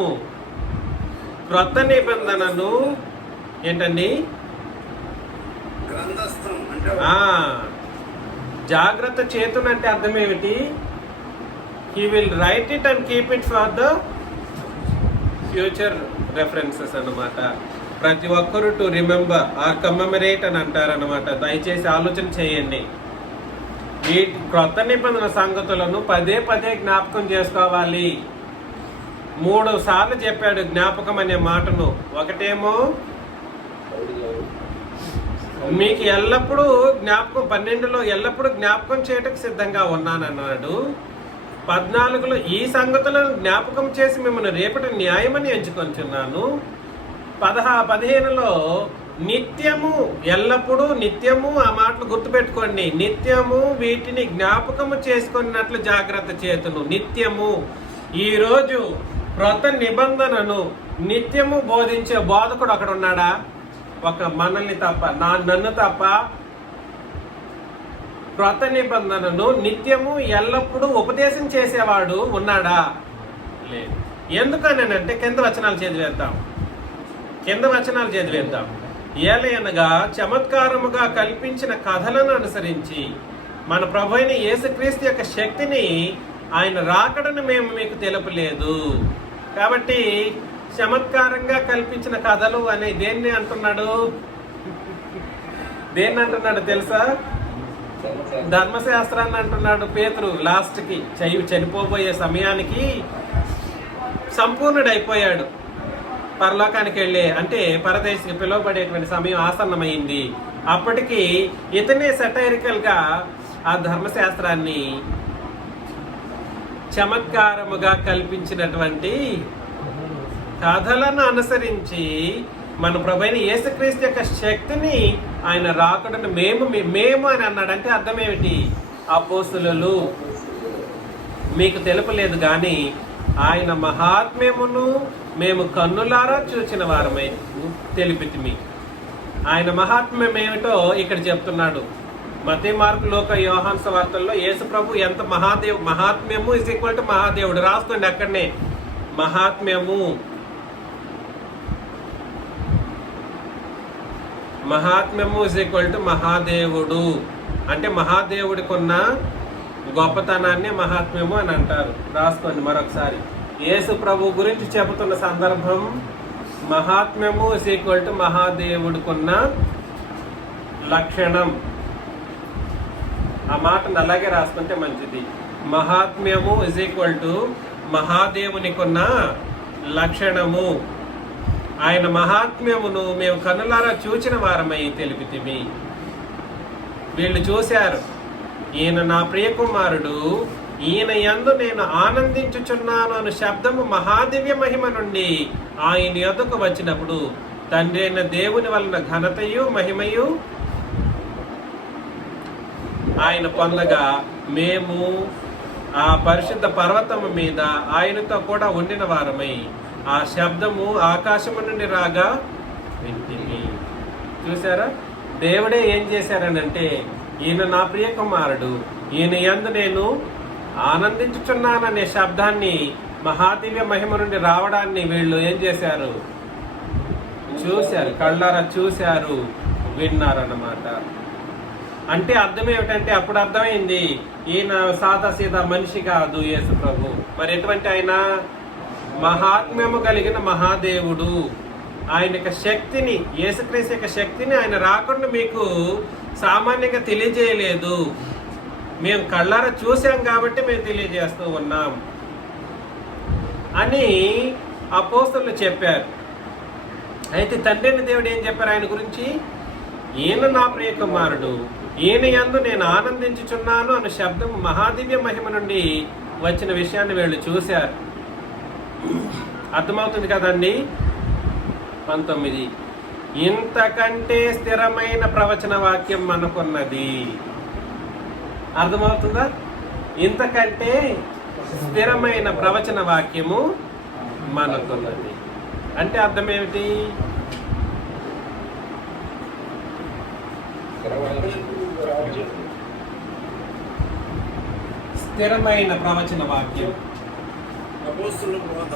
క్రొత్త నిబంధనను ఏంటండి? జాగ్రత్త చేతునంటే అర్థం ఏమిటి? He will write it and keep it for the future references అన్నమాట. ప్రతి ఒక్కరు టు రిమెంబర్ ఆర్ కమెమరేట్ అని అంటారన్నమాట. దయచేసి ఆలోచన చేయండి. ఈ క్రొత్త నిబంధన సంగతులను పదే పదే జ్ఞాపకం చేసుకోవాలి. 3 సార్లు చెప్పాడు జ్ఞాపకం అనే మాటను. ఒకటేమో మీకు ఎల్లప్పుడూ జ్ఞాపకం, 12లో ఎల్లప్పుడూ జ్ఞాపకం చేయటకు సిద్ధంగా ఉన్నానన్నాడు. 14లో ఈ సంగతులను జ్ఞాపకం చేసి మిమ్మల్ని రేపటి న్యాయమని ఎంచుకొంచున్నాను. 15లో నిత్యము, ఎల్లప్పుడూ నిత్యము, ఆ మాటలు గుర్తుపెట్టుకోండి. నిత్యము వీటిని జ్ఞాపకము చేసుకున్నట్లు జాగ్రత్త చేతును. నిత్యము. ఈరోజు క్రొత్త నిబంధనను నిత్యము బోధించే బోధకుడు అక్కడ ఉన్నాడా? ఒక మనల్ని తప్ప, నన్ను తప్ప. క్రొత్త నిబంధనను నిత్యము ఎల్లప్పుడూ ఉపదేశం చేసేవాడు ఉన్నాడా? లేదు. ఎందుకనంటే కింద వచనాలు చదివేద్దాం. ఏలయనగా చమత్కారముగా కల్పించిన కథలను అనుసరించి మన ప్రభు అయిన యేసుక్రీస్తు యొక్క శక్తిని, ఆయన రాకడను మేము మీకు తెలుపలేదు. కాబట్టి చమత్కారంగా కల్పించిన కథలు అనే దేన్ని అంటున్నాడు? తెలుసా? ధర్మశాస్త్రాన్ని అంటున్నాడు పేతురు. లాస్ట్కి చనిపోబోయే సమయానికి సంపూర్ణుడైపోయాడు. పరలోకానికి వెళ్ళే, అంటే పరదేశికి పిలువబడేటువంటి సమయం ఆసన్నమైంది. అప్పటికి ఇతనే సెటైరికల్గా ఆ ధర్మశాస్త్రాన్ని చమత్కారముగా కల్పించినటువంటి కథలను అనుసరించి మన ప్రభువైన యేసుక్రీస్తు యొక్క శక్తిని, ఆయన రాకడను మేము అని అన్నాడు. అంటే అర్థం ఏమిటి? అపోస్తులు మీకు తెలుపలేదు కానీ ఆయన మహాత్మ్యమును మేము కన్నులారా చూచిన వారమై తెలిపితిమి. ఆయన మహాత్మ్యం ఏమిటో ఇక్కడ చెప్తున్నాడు. మత్తయి, మార్కు, లూకా, యోహాను సువార్తల్లో యేసు ప్రభు ఎంత మహాత్మ్యము ఇస్ ఈక్వల్ టు మహాదేవుడు. రాసుకోండి అక్కడనే. మహాత్మ్యము ఇస్ ఈక్వల్ టు మహాదేవుడు. అంటే మహాదేవుడికి ఉన్న గొప్పతనాన్ని మహాత్మ్యము అని అంటారు. రాసుకోండి మరొకసారి. యేసు ప్రభు గురించి చెబుతున్న సందర్భం మహాత్మ్యము ఇస్ ఈక్వల్ టు మహాదేవుడికున్న లక్షణం. ఆ మాటను అలాగే రాసుకుంటే మంచిది. మహాత్మ్యము ఇస్ ఈక్వల్ టు మహాదేవునికున్న లక్షణము. ఆయన మహాత్మ్యమును మేము కన్నులారా చూచిన వారమై తెలిపితిమి. వీళ్ళు చూశారు. ఈయన నా ప్రియకుమారుడు, ఈయన యందు నేను ఆనందించుచున్నాను అను శబ్దము మహాదివ్య మహిమ నుండి ఆయన యొద్దకు వచ్చినప్పుడు తండ్రి అయిన దేవుని వలన ఘనతయు మహిమయు ఆయన పొందగా మేము ఆ పరిశుద్ధ పర్వతము మీద ఆయనతో కూడా ఉండిన వారమై ఆ శబ్దము ఆకాశము నుండి రాగా వింటిమి. చూసారా? దేవుడే ఏం చేశారనంటే, ఈయన నా ప్రియ కుమారుడు, ఈయన యందు నేను ఆనందించుచున్నాననే శబ్దాన్ని, మహాదివ్య మహిమ నుండి రావడాన్ని వీళ్ళు ఏం చేశారు? చూశారు, కళ్ళారా చూశారు, విన్నారన్నమాట. అంటే అర్థం ఏమిటంటే, అప్పుడు అర్థమైంది ఈయన సాదా సీదా మనిషి కాదు యేసు ప్రభు. మరి ఎటువంటి ఆయన? మహాత్మ్యము కలిగిన మహాదేవుడు. ఆయన యొక్క శక్తిని, యేసుక్రీస్తు యొక్క శక్తిని ఆయన రాకుండా మీకు సామాన్యంగా తెలియజేయలేదు. మేము కళ్ళారా చూసాం కాబట్టి మేము తెలియజేస్తూ ఉన్నాం అని అపోస్తలులు చెప్పారు. అయితే తండ్రిని దేవుడు ఏం చెప్పారు ఆయన గురించి? ఈయన నా ప్రియ కుమారుడు, ఈయన యందు నేను ఆనందించుచున్నాను అనే శబ్దం మహాదివ్య మహిమ నుండి వచ్చిన విషయాన్ని వీళ్ళు చూశారు. అర్థమవుతుంది కదండి? 19 ఇంతకంటే స్థిరమైన ప్రవచన వాక్యం మనకున్నది. అర్థమవుతుందా? ఇంతకంటే స్థిరమైన ప్రవచన వాక్యము మనకున్నది అంటే అర్థం ఏమిటి? స్థిరమైన ప్రవచన వాక్యం. అపోస్తలుల బోధ.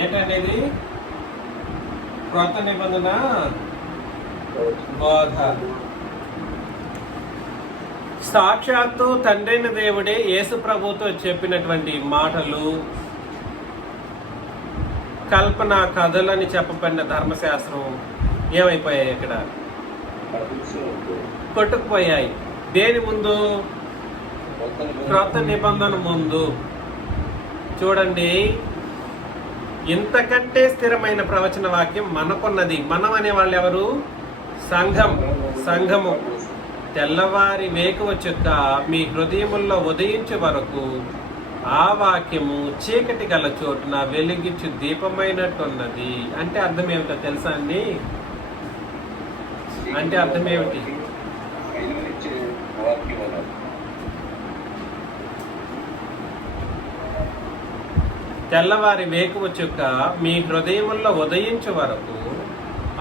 ఏంటంటే ఇది క్రొత్త నిబంధన బోధ. సాక్షాత్తు తండ్రైన దేవుడే యేసు ప్రభుతో చెప్పినటువంటి మాటలు, కల్పన కథలని చెప్పబడిన ధర్మశాస్త్రం ఏమైపోయాయి? ఇక్కడ కొట్టుకుపోయాయి. దేని ముందు? క్రొత్త నిబంధన ముందు. చూడండి, ఇంతకంటే స్థిరమైన ప్రవచన వాక్యం మనకున్నది. మనం అనే వాళ్ళు ఎవరు? సంఘము. తెల్లవారి వేకువ చుక్క మీ హృదయముల్లో ఉదయించే వరకు ఆ వాక్యము చీకటి గల చోటున వెలిగించు దీపమైనట్టున్నది. అంటే అర్థం ఏమిటో తెలుసా అండి? అంటే అర్థం ఏమిటి? తెల్లవారి వేకువ చుక్క మీ హృదయముల్లో ఉదయించే వరకు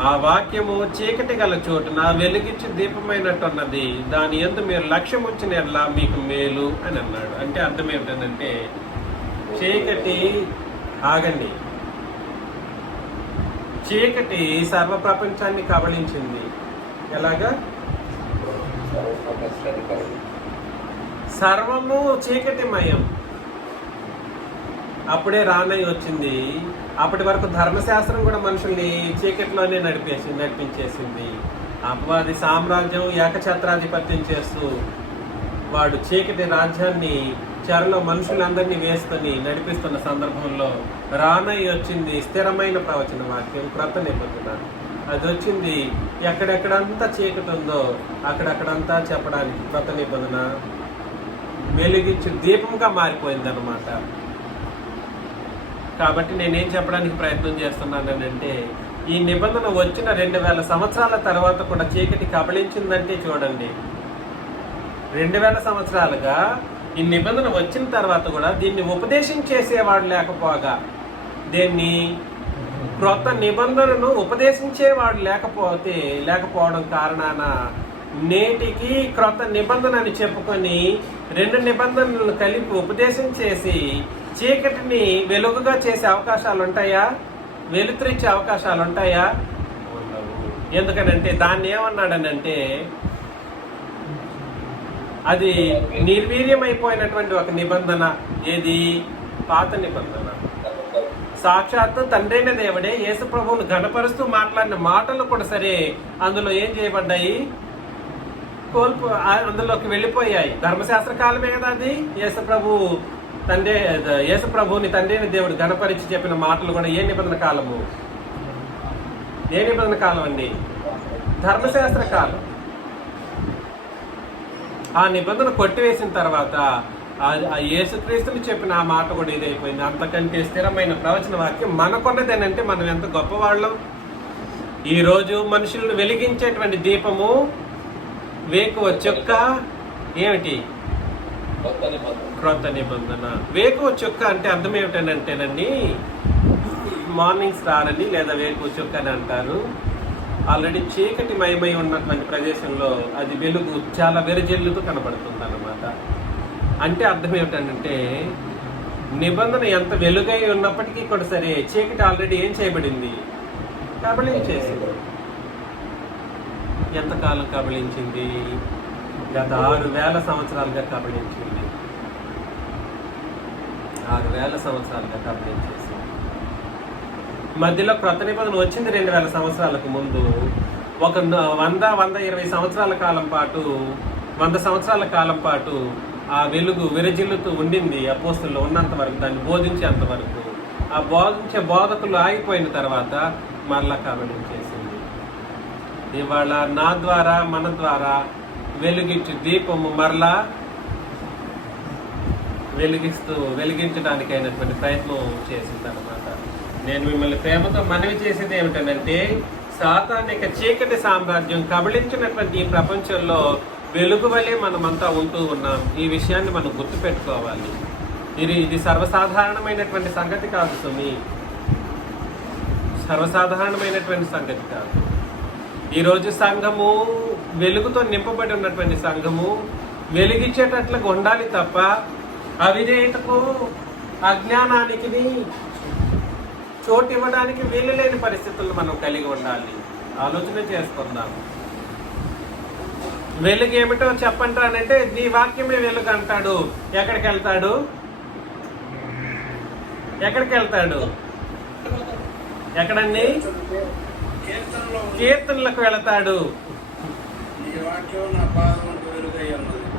ఆ వాక్యము చీకటి గల చోటున వెలిగించి దీపమైనట్టున్నది. దాని యందు మీరు లక్ష్యం వచ్చిన ఎడల మీకు మేలు అని అన్నాడు. అంటే అర్థం ఏమిటంటే, చీకటి ఆగండి, చీకటి సర్వ ప్రపంచాన్ని కబళించింది. ఎలాగా? సర్వము చీకటిమయం. అప్పుడే రానయ్య వచ్చింది. అప్పటి వరకు ధర్మశాస్త్రం కూడా మనుషుల్ని చీకటిలోనే నడిపించేసింది. అపవాది సామ్రాజ్యం ఏకఛత్రాధిపత్యం చేస్తూ వాడు చీకటి రాజ్యాన్ని చెరలో మనుషులందరినీ వేసుకొని నడిపిస్తున్న సందర్భంలో రానయ్య వచ్చింది. స్థిరమైన ప్రవచన వాక్యం, క్రొత్త నిబంధన. అది వచ్చింది. ఎక్కడెక్కడంతా చీకటి ఉందో అక్కడక్కడంతా చెప్పడానికి క్రొత్త నిబంధన వెలిగించి దీపంగా మారిపోయింది అన్నమాట. కాబట్టి నేనేం చెప్పడానికి ప్రయత్నం చేస్తున్నానంటే, ఈ నిబంధన వచ్చిన 2000 సంవత్సరాల తర్వాత కూడా చీకటి కబళించిందంటే చూడండి. 2000 సంవత్సరాలుగా ఈ నిబంధన వచ్చిన తర్వాత కూడా దీన్ని ఉపదేశం చేసేవాడు దీన్ని క్రొత్త నిబంధనను ఉపదేశించేవాడు లేకపోవడం కారణాన నేటికి క్రొత్త నిబంధన అని చెప్పుకొని 2 నిబంధనలను కలిపి ఉపదేశం చేసి చీకటిని వెలుగుగా చేసే అవకాశాలు ఉంటాయా? వెలుతురిచ్చే అవకాశాలు ఉంటాయా? ఎందుకనంటే దాన్ని ఏమన్నాడనంటే, అది నిర్వీర్యమైపోయినటువంటి ఒక నిబంధన. ఏది? పాత నిబంధన. సాక్షాత్తు తండ్రైన దేవుడే యేసు ప్రభువును ఘనపరుస్తూ మాట్లాడిన మాటలు కూడా సరే అందులో ఏం చేయబడ్డాయి? అందులోకి వెళ్ళిపోయాయి. ధర్మశాస్త్ర కాలమే కదా అది. యేసు ప్రభువుని తండ్రిని దేవుడు ఘనపరిచి చెప్పిన మాటలు కూడా ఏ నిబంధన కాలము? ఏ నిబంధన కాలం అండి? ధర్మశాస్త్ర కాలం. ఆ నిబంధన కొట్టివేసిన తర్వాత ఆ యేసుక్రీస్తుని చెప్పిన ఆ మాట కూడా ఇదైపోయింది. అంతకంటే స్థిరమైన ప్రవచన వాక్యం మనకున్నదేనంటే మనం ఎంత గొప్పవాళ్ళం. ఈరోజు మనుషులను వెలిగించేటువంటి దీపము వేకువ చుక్క ఏమిటి? క్రొత్త నిబంధన. వేకువ చుక్క అంటే అర్థం ఏమిటంటేనండి, మార్నింగ్ స్టార్ అని లేదా వేకువ చుక్క అని అంటారు. ఆల్రెడీ చీకటి మయమై ఉన్నటువంటి ప్రదేశంలో అది వెలుగు చాలా వెరజల్లుతూ కనబడుతుంది అన్నమాట. అంటే అర్థం ఏమిటంటే, నిబంధన ఎంత వెలుగై ఉన్నప్పటికీ కూడా సరే చీకటి ఆల్రెడీ ఏం చేయబడింది? కబళించేసింది. ఎంతకాలం కబళించింది? గత 6000 సంవత్సరాలుగా కబళించింది. 6000 సంవత్సరాలుగా కబళించేసింది. మధ్యలో క్రొత్త నిబంధన వచ్చింది 2000 సంవత్సరాలకు ముందు. ఒక 100-120 సంవత్సరాల కాలం పాటు 100 సంవత్సరాల కాలం పాటు ఆ వెలుగు విరజిల్లుతూ ఉండింది. అపోస్తలులో ఉన్నంత వరకు, దాన్ని బోధించేంత వరకు. ఆ బోధించే బోధకులు ఆగిపోయిన తర్వాత మరలా కబళించేసింది. ఇవాళ నా ద్వారా మన ద్వారా వెలిగించు దీపము మరలా వెలిగించడానికి అయినటువంటి ప్రయత్నం చేసింది అన్నమాట. నేను మిమ్మల్ని ప్రేమతో మనవి చేసేది ఏమిటంటే, సాతానిక చీకటి సామ్రాజ్యం కబళించినటువంటి ఈ ప్రపంచంలో వెలుగు వలె మనమంతా ఉంటూ ఉన్నాం. ఈ విషయాన్ని మనం సర్వసాధారణమైనటువంటి సంగతి కాదు. ఈరోజు సంఘము వెలుగుతో నింపబడి ఉన్నటువంటి సంఘము వెలిగించేటట్లుగా ఉండాలి తప్ప అవిధేయతకు అజ్ఞానానికి చోటు ఇవ్వడానికి వీలు లేని పరిస్థితులను మనం కలిగి ఉండాలి. ఆలోచన చేసుకుందాం. వెలుగు ఏమిటో చెప్పంటానంటే నీ వాక్యమే వెలుగు అంటాడు. ఎక్కడికి వెళ్తాడు? ఎక్కడికి వెళ్తాడు? ఎక్కడండి? కీర్తనలకు వెళతాడు.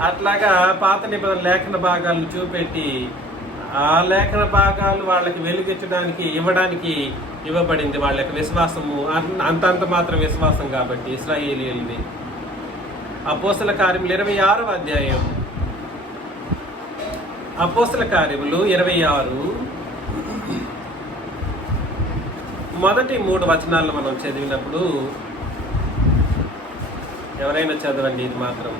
అట్లాగా పాత నిబంధన లేఖన భాగాలను చూపెట్టి ఆ లేఖన భాగాలు వాళ్ళకి వెలుగించడానికి ఇవ్వబడింది. వాళ్ళ యొక్క విశ్వాసము అంతంత మాత్రం విశ్వాసం కాబట్టి ఇశ్రాయేలీయులది. అపోస్తల కార్యములు 26వ అధ్యాయం. అపోస్తల కార్యములు 26 మొదటి 3 వచనాలను మనం చదివినప్పుడు, ఎవరైనా చదవండి ఇది మాత్రం.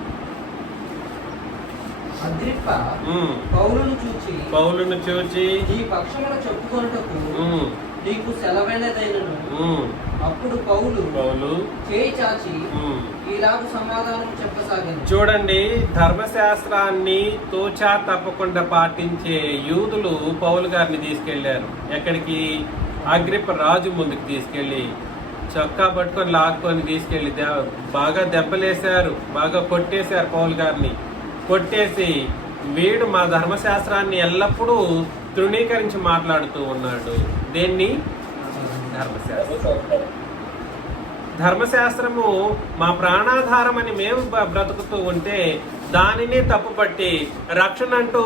అగ్రిప్ప పౌలును చూచి ఈ పక్షమున చెప్పుకొనుటకు నీకు సెలవైనదైనను. అప్పుడు పౌలు చేయి చాచి ఇలాగు సమాధానం చెప్పసాగింది. చూడండి, ధర్మశాస్త్రాన్ని తోచా తప్పకుండా పాటించే యూదులు పౌలు గారిని తీసుకెళ్లారు. ఎక్కడికి? అగ్రిప్ప రాజు ముందుకు తీసుకెళ్లి చొక్కా పట్టుకొని లాక్కొని తీసుకెళ్లి బాగా దెబ్బలేశారు, బాగా కొట్టేశారు. పౌలు గారిని కొట్టేసి వీడు మా ధర్మశాస్త్రాన్ని ఎల్లప్పుడూ తృణీకరించి మాట్లాడుతూ ఉన్నాడు. దేన్ని? ధర్మశాస్త్రము మా ప్రాణాధారం అని మేము బ్రతుకుతూ ఉంటే దానిని తప్పుపట్టి రక్షణ అంటూ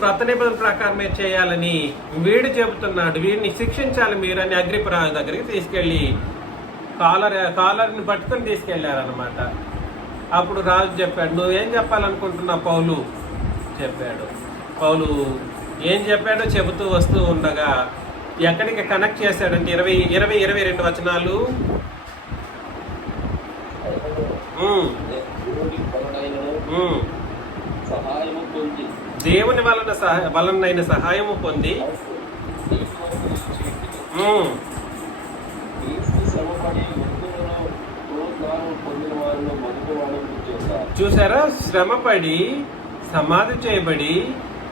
కొత్త నిబంధన ప్రకారమే చేయాలని వీడు చెబుతున్నాడు. వీడిని శిక్షించాలి మీరని అగ్రిప్ప రాజు దగ్గరికి తీసుకెళ్లి కాలర్ని పట్టుకొని తీసుకెళ్లారనమాట. అప్పుడు రాజు చెప్పాడు, నువ్వేం చెప్పాలనుకుంటున్నావు? పౌలు చెప్పాడు. పౌలు ఏం చెప్పాడో చెబుతూ వస్తూ ఉండగా ఎక్కడికి కనెక్ట్ చేశాడంటే 22 వచనాలు. దేవుని వలనైన సహాయము పొంది చూసారా, శ్రమపడి సమాధి చేయబడి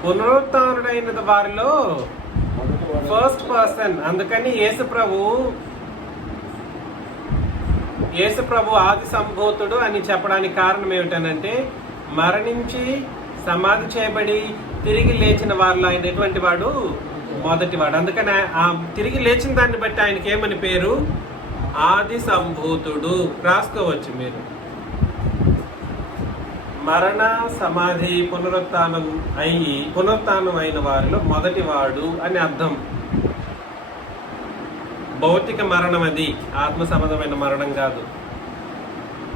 పునరుత్థానుడైన వారిలో ఫస్ట్ పర్సన్. అందుకని యేసు ప్రభు ఆది సంభూతుడు అని చెప్పడానికి కారణం ఏమిటనంటే మరణించి సమాధి చేయబడి తిరిగి లేచిన వారిలో ఆయన ఎటువంటి వాడు? మొదటివాడు. అందుకని ఆ తిరిగి లేచిన దాన్ని బట్టి ఆయనకి ఏమని పేరు? ఆది సంభూతుడు. రాసుకోవచ్చు మీరు. మరణ సమాధి పునరుత్థానం అయిన వారిలో మొదటివాడు అని అర్థం. భౌతిక మరణం అది, ఆత్మ సంబంధమైన మరణం కాదు.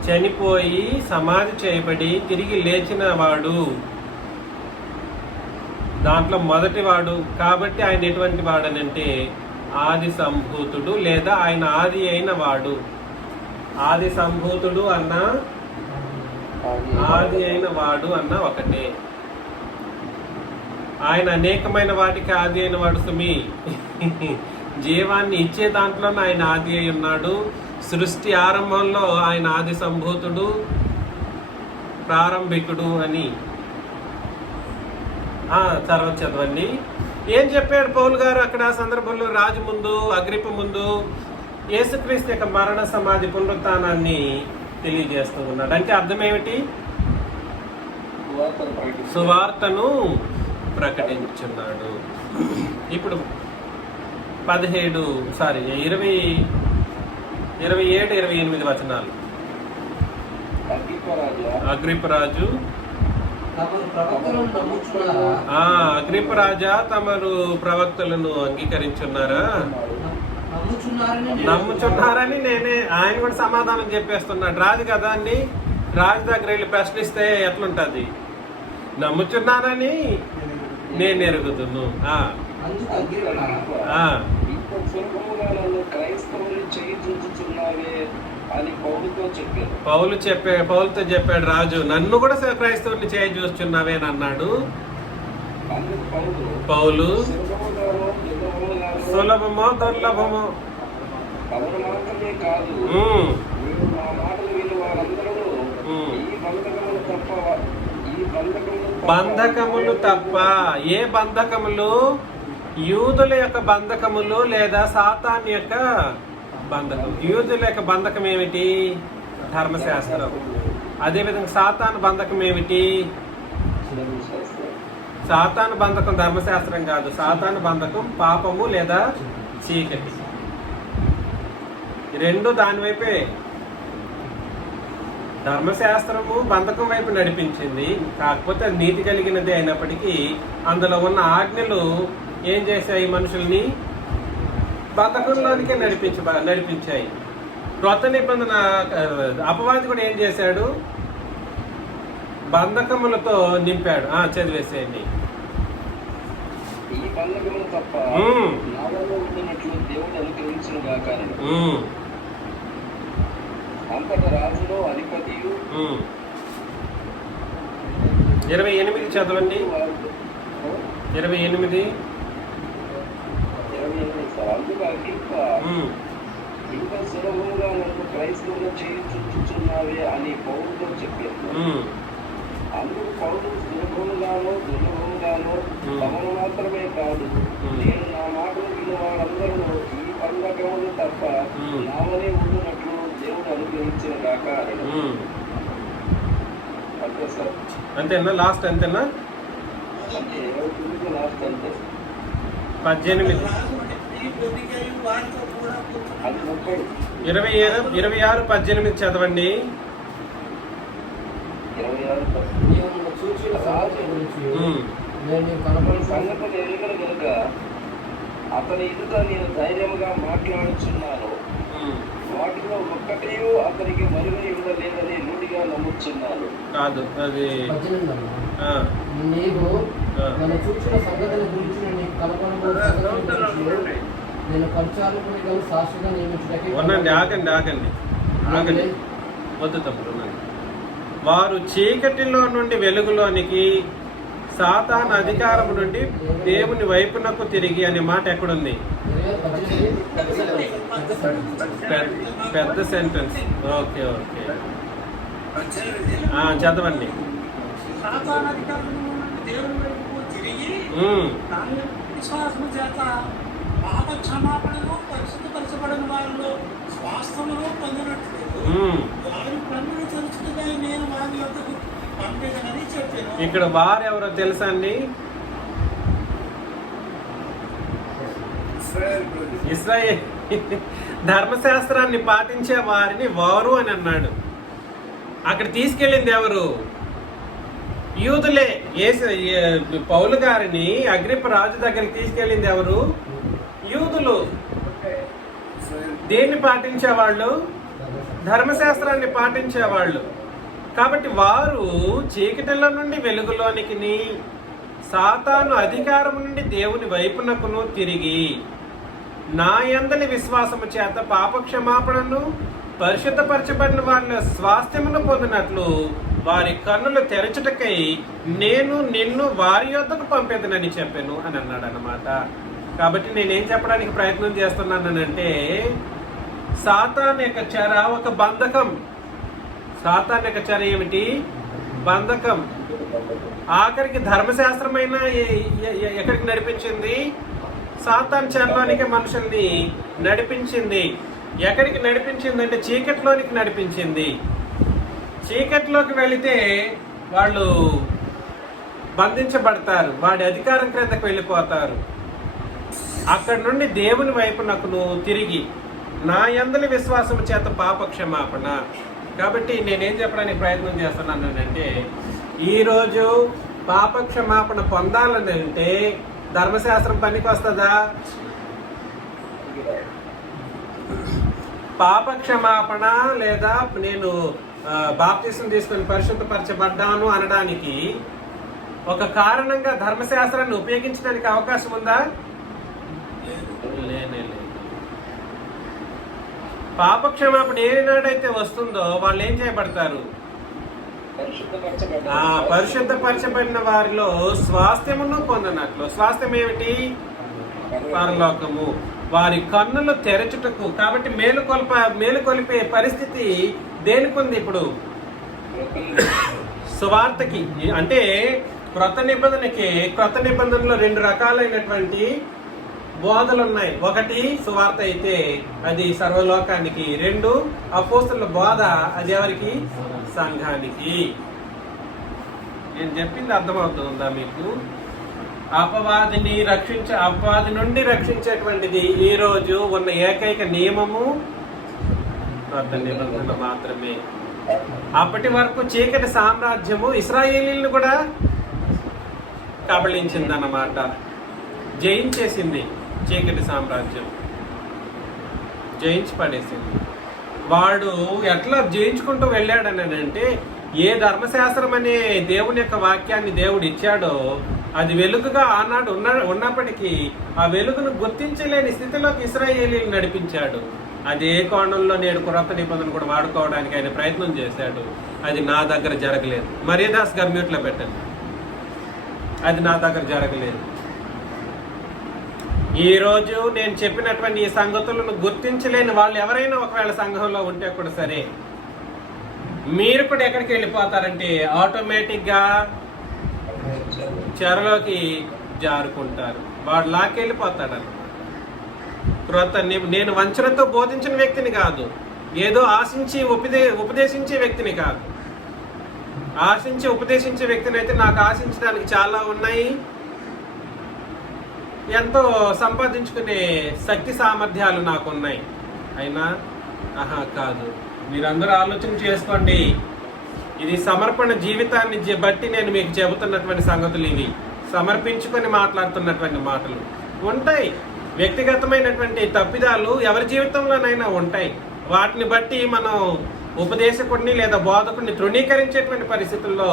చనిపోయి సమాధి చేయబడి తిరిగి లేచిన వాడు దాంట్లో మొదటివాడు. కాబట్టి ఆయన ఎటువంటి వాడనంటే ఆది సంభూతుడు, లేదా ఆయన ఆది అయిన వాడు. ఆది సంభూతుడు అన్నా ఆది అయిన వాడు అన్న ఒకటే. ఆయన అనేకమైన వాటికి ఆది అయిన వాడు సుమి. జీవాన్ని ఇచ్చే దాంట్లోనే ఆయన ఆది అయి ఉన్నాడు. సృష్టి ఆరంభంలో ఆయన ఆది సంభూతుడు, ప్రారంభికుడు అని. తర్వాత చదవండి. ఏం చెప్పాడు పౌలు గారు అక్కడ ఆ సందర్భంలో? రాజు ముందు, అగ్రిప్ప ముందు యేసుక్రీస్తు యొక్క మరణ సమాధి పునరుత్థానాన్ని తెలియజేస్తూ ఉన్నాడు. అంటే అర్థం ఏమిటి? సువార్తను ప్రకటించున్నాడు. ఇప్పుడు 27, 28 వచనాలు. అగ్రిప్పరాజు అగ్రిప్పరాజా తమరు ప్రవక్తలను అంగీకరించున్నారా? నమ్ముచున్నారని ఆయన కూడా సమాధానం చెప్పేస్తున్నాడు. రాజు కదా అండి, రాజు దగ్గర వెళ్ళి ప్రశ్నిస్తే ఎట్లుంటది? నమ్ముచున్నారని నేను ఎరుగుదును. పౌలుతో చెప్పాడు రాజు, నన్ను కూడా క్రైస్తవుని చేయి చూస్తున్నావేనన్నాడు. పౌలు సులభమో దుర్లభమో పవన్ మాత్రమే కాదు, ఉమ్, మీరు నా మాటలు విని వారందరూ ఉమ్. ఈ బంధకములు బంధకములు తప్ప ఏ బంధకములు? యూదుల యొక్క బంధకములు లేదా సాతాన్ యొక్క బంధకం. యూదుల యొక్క బంధకం ఏమిటి? ధర్మశాస్త్రం. అదేవిధంగా సాతాను బంధకం ఏమిటి? సాతాను బంధకం ధర్మశాస్త్రం కాదు. సాతాను బంధకం పాపము లేదా చీకటి. రెండు దాని వైపే. ధర్మశాస్త్రము బంధకం వైపు నడిపించింది, కాకపోతే అది నీతి కలిగినది అయినప్పటికీ అందులో ఉన్న ఆజ్ఞలు ఏం చేశాయి? మనుషుల్ని బంధకంలోనికే నడిపించాయి. క్రొత్త నిబంధన అపవాది కూడా ఏం చేశాడు? బంధకములతో నింపాడు. చదివేసేయండి. ఈ బంధకములు తప్ప నాలో ఉండినట్లు దేవుడు అనుగ్రహించిన గాక. అంతట రాజులో అధిపతియు 28 చదవండి. 28. అందుకు అగ్రిప్ప, ఇంత సులభంగా నన్ను క్రైస్తవులు చేయించుచున్నావే అని పౌరుతో చెప్పాను. అందుకు పౌరుడు సులభంగానో దుర్లభంగానో తమను మాత్రమే కాదు, నేను నా మాటలు విన్న వాళ్ళందరూ ఈ బంధకములు తప్ప నామనే ఉండినట్లు దేవుడు అనుగ్రహించిన గాక. అంతే సార్. అంతేనా? లాస్ట్ అంతేనా? అంటే లాస్ట్ అంతే. 18. అది 30. 26, 18 చదవండి. 26. నీవు చూచిన సంగతి గురించి నేను కనపడి సంగతులు ఎరుగను కనుక అతని ఎదుట నేను ధైర్యంగా మాట్లాడుచున్నాను. వాటిలో ఒక్కటే అతనికి మరుగై ఉండలేదని నూటిగా నమ్ముచున్నాను. కాదు, అది 18. నీవు నన్ను చూసిన సంగతుల గురించి నీకు కనపడబోయే సంగతుల గురించి నేను పరిచారకునిగా సాక్షిగా నియమించడానికి. ఆగండి. వద్దు తప్పుడు. వారు చీకటిలో నుండి వెలుగులోనికి, సాతాను అధికారం నుండి దేవుని వైపునకు తిరిగి అనే మాట ఎక్కడుంది? పెద్ద సెంటెన్స్. ఓకే. చదవండి. దేవుని వైపుకు తిరిగి విశ్వాసము చేత పాప క్షమాపణను పరిశుద్ధపరచబడిన వారిలో స్వాస్థ్యమును పొందినట్లు వారి పన్నులు తెలుసుకుగా నేను వారి యొక్కకు పంపేదనని చెప్పాను. ఇక్కడ వారు ఎవరో తెలుసా అండి? ఇశ్రాయేల్. ధర్మశాస్త్రాన్ని పాటించే వారిని వారు అని అన్నాడు. అక్కడ తీసుకెళ్ళింది ఎవరు? యూదులే. పౌలు గారిని అగ్రిప్ప రాజు దగ్గరికి తీసుకెళ్ళింది ఎవరు? యూదులు. దేన్ని పాటించేవాళ్ళు? ధర్మశాస్త్రాన్ని పాటించేవాళ్ళు. కాబట్టి వారు చీకటిలో నుండి వెలుగులోనికి, సాతాను అధికారం నుండి దేవుని వైపునకును తిరిగి నా యందలి విశ్వాసము చేత పాపక్షమాపణను పరిశుద్ధపరచబడిన వాళ్ళ స్వాస్థ్యమును పొందినట్లు వారి కన్నులు తెరచుటకై నేను నిన్ను వారి యొద్దకు పంపేదనని చెప్పాను అని అన్నాడు అన్నమాట. కాబట్టి నేనేం చెప్పడానికి ప్రయత్నం చేస్తున్నానంటే, సాతాను యొక్క చెర ఒక బంధకం. సాతాను యొక్క చెర ఏమిటి? బంధకం. ఆఖరికి ధర్మశాస్త్రమైన ఎక్కడికి నడిపించింది? సాతాను చెరలోనికి మనుషుల్ని నడిపించింది. ఎక్కడికి నడిపించింది అంటే చీకటిలోనికి నడిపించింది. చీకటిలోకి వెళితే వాళ్ళు బంధించబడతారు, వాడి అధికారం క్రిందకు వెళ్ళిపోతారు. అక్కడి నుండి దేవుని వైపునకు తిరిగి నా యందలి విశ్వాసము చేత పాప క్షమాపణ. కాబట్టి నేనేం చెప్పడానికి ప్రయత్నం చేస్తున్నాను అంటే, ఈరోజు పాప క్షమాపణ పొందాలని అంటే ధర్మశాస్త్రం పనికి వస్తుందా? పాప క్షమాపణ లేదా నేను బాప్తిసం తీసుకొని పరిశుద్ధపరచబడ్డాను అనడానికి ఒక కారణంగా ధర్మశాస్త్రాన్ని ఉపయోగించడానికి అవకాశం ఉందా? లేనే లేదు. పాప క్షమాపణ ఏనాడైతే వస్తుందో వాళ్ళు ఏం చేయబడతారు? పరిశుద్ధపరచబడిన వారిలో స్వాస్థ్యమును పొందనట్లు. స్వాస్థ్యం ఏమిటి? పరలోకము. వారి కన్నులు తెరచుటకు. కాబట్టి మేలుకొలిపే పరిస్థితి దేనికుంది ఇప్పుడు? సువార్తకి. అంటే క్రొత్త నిబంధనలో 2 రకాలైనటువంటి బోధలు ఉన్నాయి. ఒకటి సువార్త అయితే అది సర్వలోకానికి, 2 అపోస్తలుల బోధ, అది ఎవరికి? సంఘానికి. నేను చెప్పింది అర్థమవుతుందా మీకు? అపవాది నుండి రక్షించేటువంటిది ఈ రోజు ఉన్న ఏకైక నియమము క్రొత్త నిబంధన మాత్రమే. అప్పటి వరకు చీకటి సామ్రాజ్యము ఇశ్రాయేలీలను కూడా కబళించింది అన్నమాట, జయించేసింది. చీకటి సామ్రాజ్యం జయించి పడేసింది. వాడు ఎట్లా జయించుకుంటూ వెళ్ళాడని అంటే, ఏ ధర్మశాస్త్రం అనే దేవుని యొక్క వాక్యాన్ని దేవుడు ఇచ్చాడో అది వెలుగుగా ఆనాడు ఉన్నప్పటికీ ఆ వెలుగును గుర్తించలేని స్థితిలోకి ఇశ్రాయేలీలు నడిపించాడు. అదే కోణంలో నేడు క్రొత్త నిబంధన కూడా వాడుకోవడానికి ఆయన ప్రయత్నం చేశాడు. అది నా దగ్గర జరగలేదు. మరియదాస్ గారు మ్యూట్లో పెట్టండి. అది నా దగ్గర జరగలేదు. ఈరోజు నేను చెప్పినటువంటి ఈ సంగతులను గుర్తించలేని వాళ్ళు ఎవరైనా ఒకవేళ సంఘంలో ఉంటే కూడా సరే, మీరు కూడా ఎక్కడికి వెళ్ళిపోతారంటే ఆటోమేటిక్గా చెరలోకి జారుకుంటారు. వాడు లాక్కెళ్ళిపోతాడు. నేను వంచనతో బోధించిన వ్యక్తిని కాదు, ఏదో ఆశించి ఉపదేశించే వ్యక్తిని కాదు. ఆశించి ఉపదేశించే వ్యక్తిని అయితే నాకు ఆశించడానికి చాలా ఉన్నాయి, ఎంతో సంపాదించుకునే శక్తి సామర్థ్యాలు నాకు ఉన్నాయి. అయినా కాదు. మీరందరూ ఆలోచన చేసుకోండి. ఇది సమర్పణ జీవితాన్ని బట్టి నేను మీకు చెబుతున్నటువంటి సంగతులు. ఇవి సమర్పించుకొని మాట్లాడుతున్నటువంటి మాటలు ఉంటాయి. వ్యక్తిగతమైనటువంటి తప్పిదాలు ఎవరి జీవితంలోనైనా ఉంటాయి. వాటిని బట్టి మనం ఉపదేశకుడిని లేదా బోధకుడిని తృణీకరించేటువంటి పరిస్థితుల్లో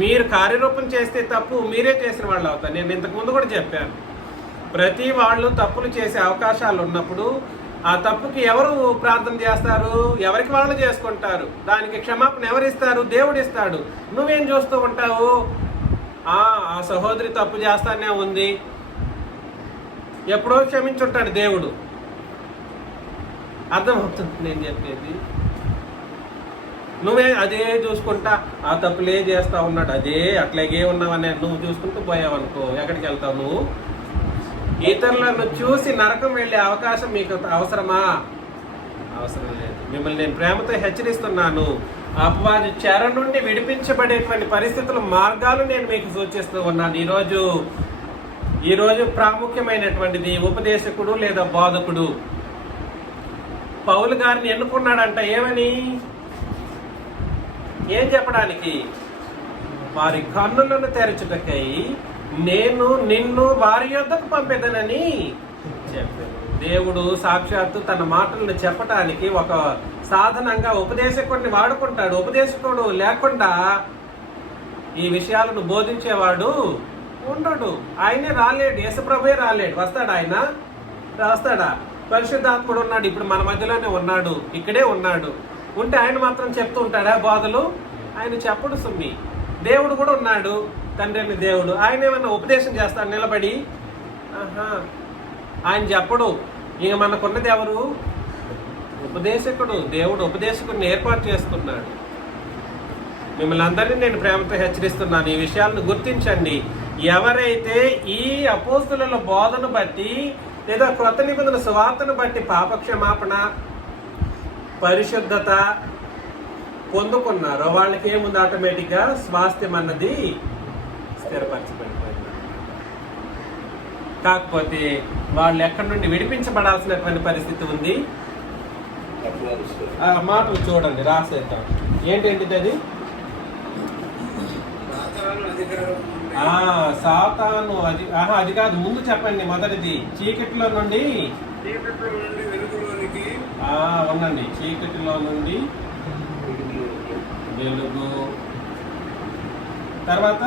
మీరు కార్యరూపం చేస్తే తప్పు మీరే చేసిన వాళ్ళు అవుతారు. నేను ఇంతకుముందు కూడా చెప్పాను, ప్రతి వాళ్ళు తప్పులు చేసే అవకాశాలు ఉన్నప్పుడు ఆ తప్పుకి ఎవరు ప్రార్థన చేస్తారు? ఎవరికి వాళ్ళు చేసుకుంటారు. దానికి క్షమాపణ ఎవరిస్తారు? దేవుడు ఇస్తాడు. నువ్వేం చూస్తూ ఉంటావు? ఆ సహోదరి తప్పు చేస్తానే ఉంది, ఎప్పుడో క్షమించుంటాడు దేవుడు. అర్థమవుతుంది నేను చెప్పేది? నువ్వే అదే చూసుకుంటా ఆ తప్పులే చేస్తా ఉన్నాడు, అదే అట్లాగే ఉన్నావనే నువ్వు చూసుకుంటూ పోయావనుకో, ఎక్కడికి వెళ్తావు నువ్వు? ఇతరులను చూసి నరకం వెళ్ళే అవకాశం మీకు అవసరమా? అవసరం లేదు. మిమ్మల్ని నేను ప్రేమతో హెచ్చరిస్తున్నాను. అపవాది చెర నుండి విడిపించబడేటువంటి పరిస్థితుల మార్గాలు నేను మీకు సూచిస్తూ ఉన్నాను. ఈరోజు ప్రాముఖ్యమైనటువంటిది ఉపదేశకుడు లేదా బోధకుడు. పౌలు గారిని ఎన్నుకున్నాడంట. ఏమని? ఏం చెప్పడానికి? వారి కన్నులను తెరచుటకై నేను నిన్ను వారి యొద్దకు పంపేదనని చెప్పాను. దేవుడు సాక్షాత్తు తన మాటలను చెప్పటానికి ఒక సాధనంగా ఉపదేశకుడిని వాడుకుంటాడు. ఉపదేశకుడు లేకుండా ఈ విషయాలను బోధించేవాడు ఉండడు. ఆయనే రాలేడు. యేసుప్రభువే రాలేడు. వస్తాడా ఆయన? వస్తాడా? పరిశుద్ధాత్ముడు ఉన్నాడు, ఇప్పుడు మన మధ్యలోనే ఉన్నాడు, ఇక్కడే ఉన్నాడు. ఉంటే ఆయన మాత్రం చెప్తూ ఉంటాడా బోధలు? ఆయన చెప్పడు సుమ్మి. దేవుడు కూడా ఉన్నాడు, తండ్రి అని దేవుడు. ఆయన ఏమన్నా ఉపదేశం చేస్తాడు నిలబడి? ఆయన చెప్పడు. ఇక మనకున్నది ఎవరు? ఉపదేశకుడు. దేవుడు ఉపదేశకుడిని ఏర్పాటు చేసుకున్నాడు. మిమ్మల్ని అందరినీ నేను ప్రేమతో హెచ్చరిస్తున్నాను, ఈ విషయాలను గుర్తించండి. ఎవరైతే ఈ అపోస్తుల బోధను బట్టి లేదా క్రొత్త నిబంధన సువార్తను బట్టి పాపక్షమాపణ, పరిశుద్ధత పొందుకున్నారో వాళ్ళకి ఏముంది? ఆటోమేటిక్గా స్వాస్థ్యం అన్నది స్థిరపరచబడిపోయింది. కాకపోతే వాళ్ళు ఎక్కడి నుండి విడిపించబడాల్సినటువంటి పరిస్థితి ఉంది. ఆ మాటలు చూడండి, రాసేద్దాం. ఏంటంటే అది సాతాను అది కాదు, ముందు చెప్పండి. మొదటిది చీకటిలో నుండి ఉండండి. చీకటిలో నుండి వెలుగు. తర్వాత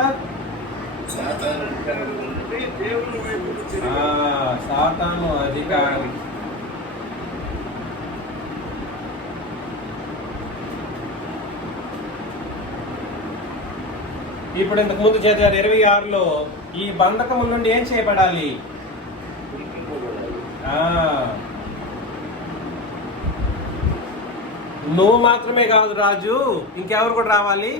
సాతాను అధికారి. ఇప్పుడు ఇంతకు ముందు చదివారు 26లో ఈ బంధకముల నుండి ఏం చేయబడాలి? నువ్వు మాత్రమే కాదు రాజు, ఇంకెవరు కూడా రావాలి.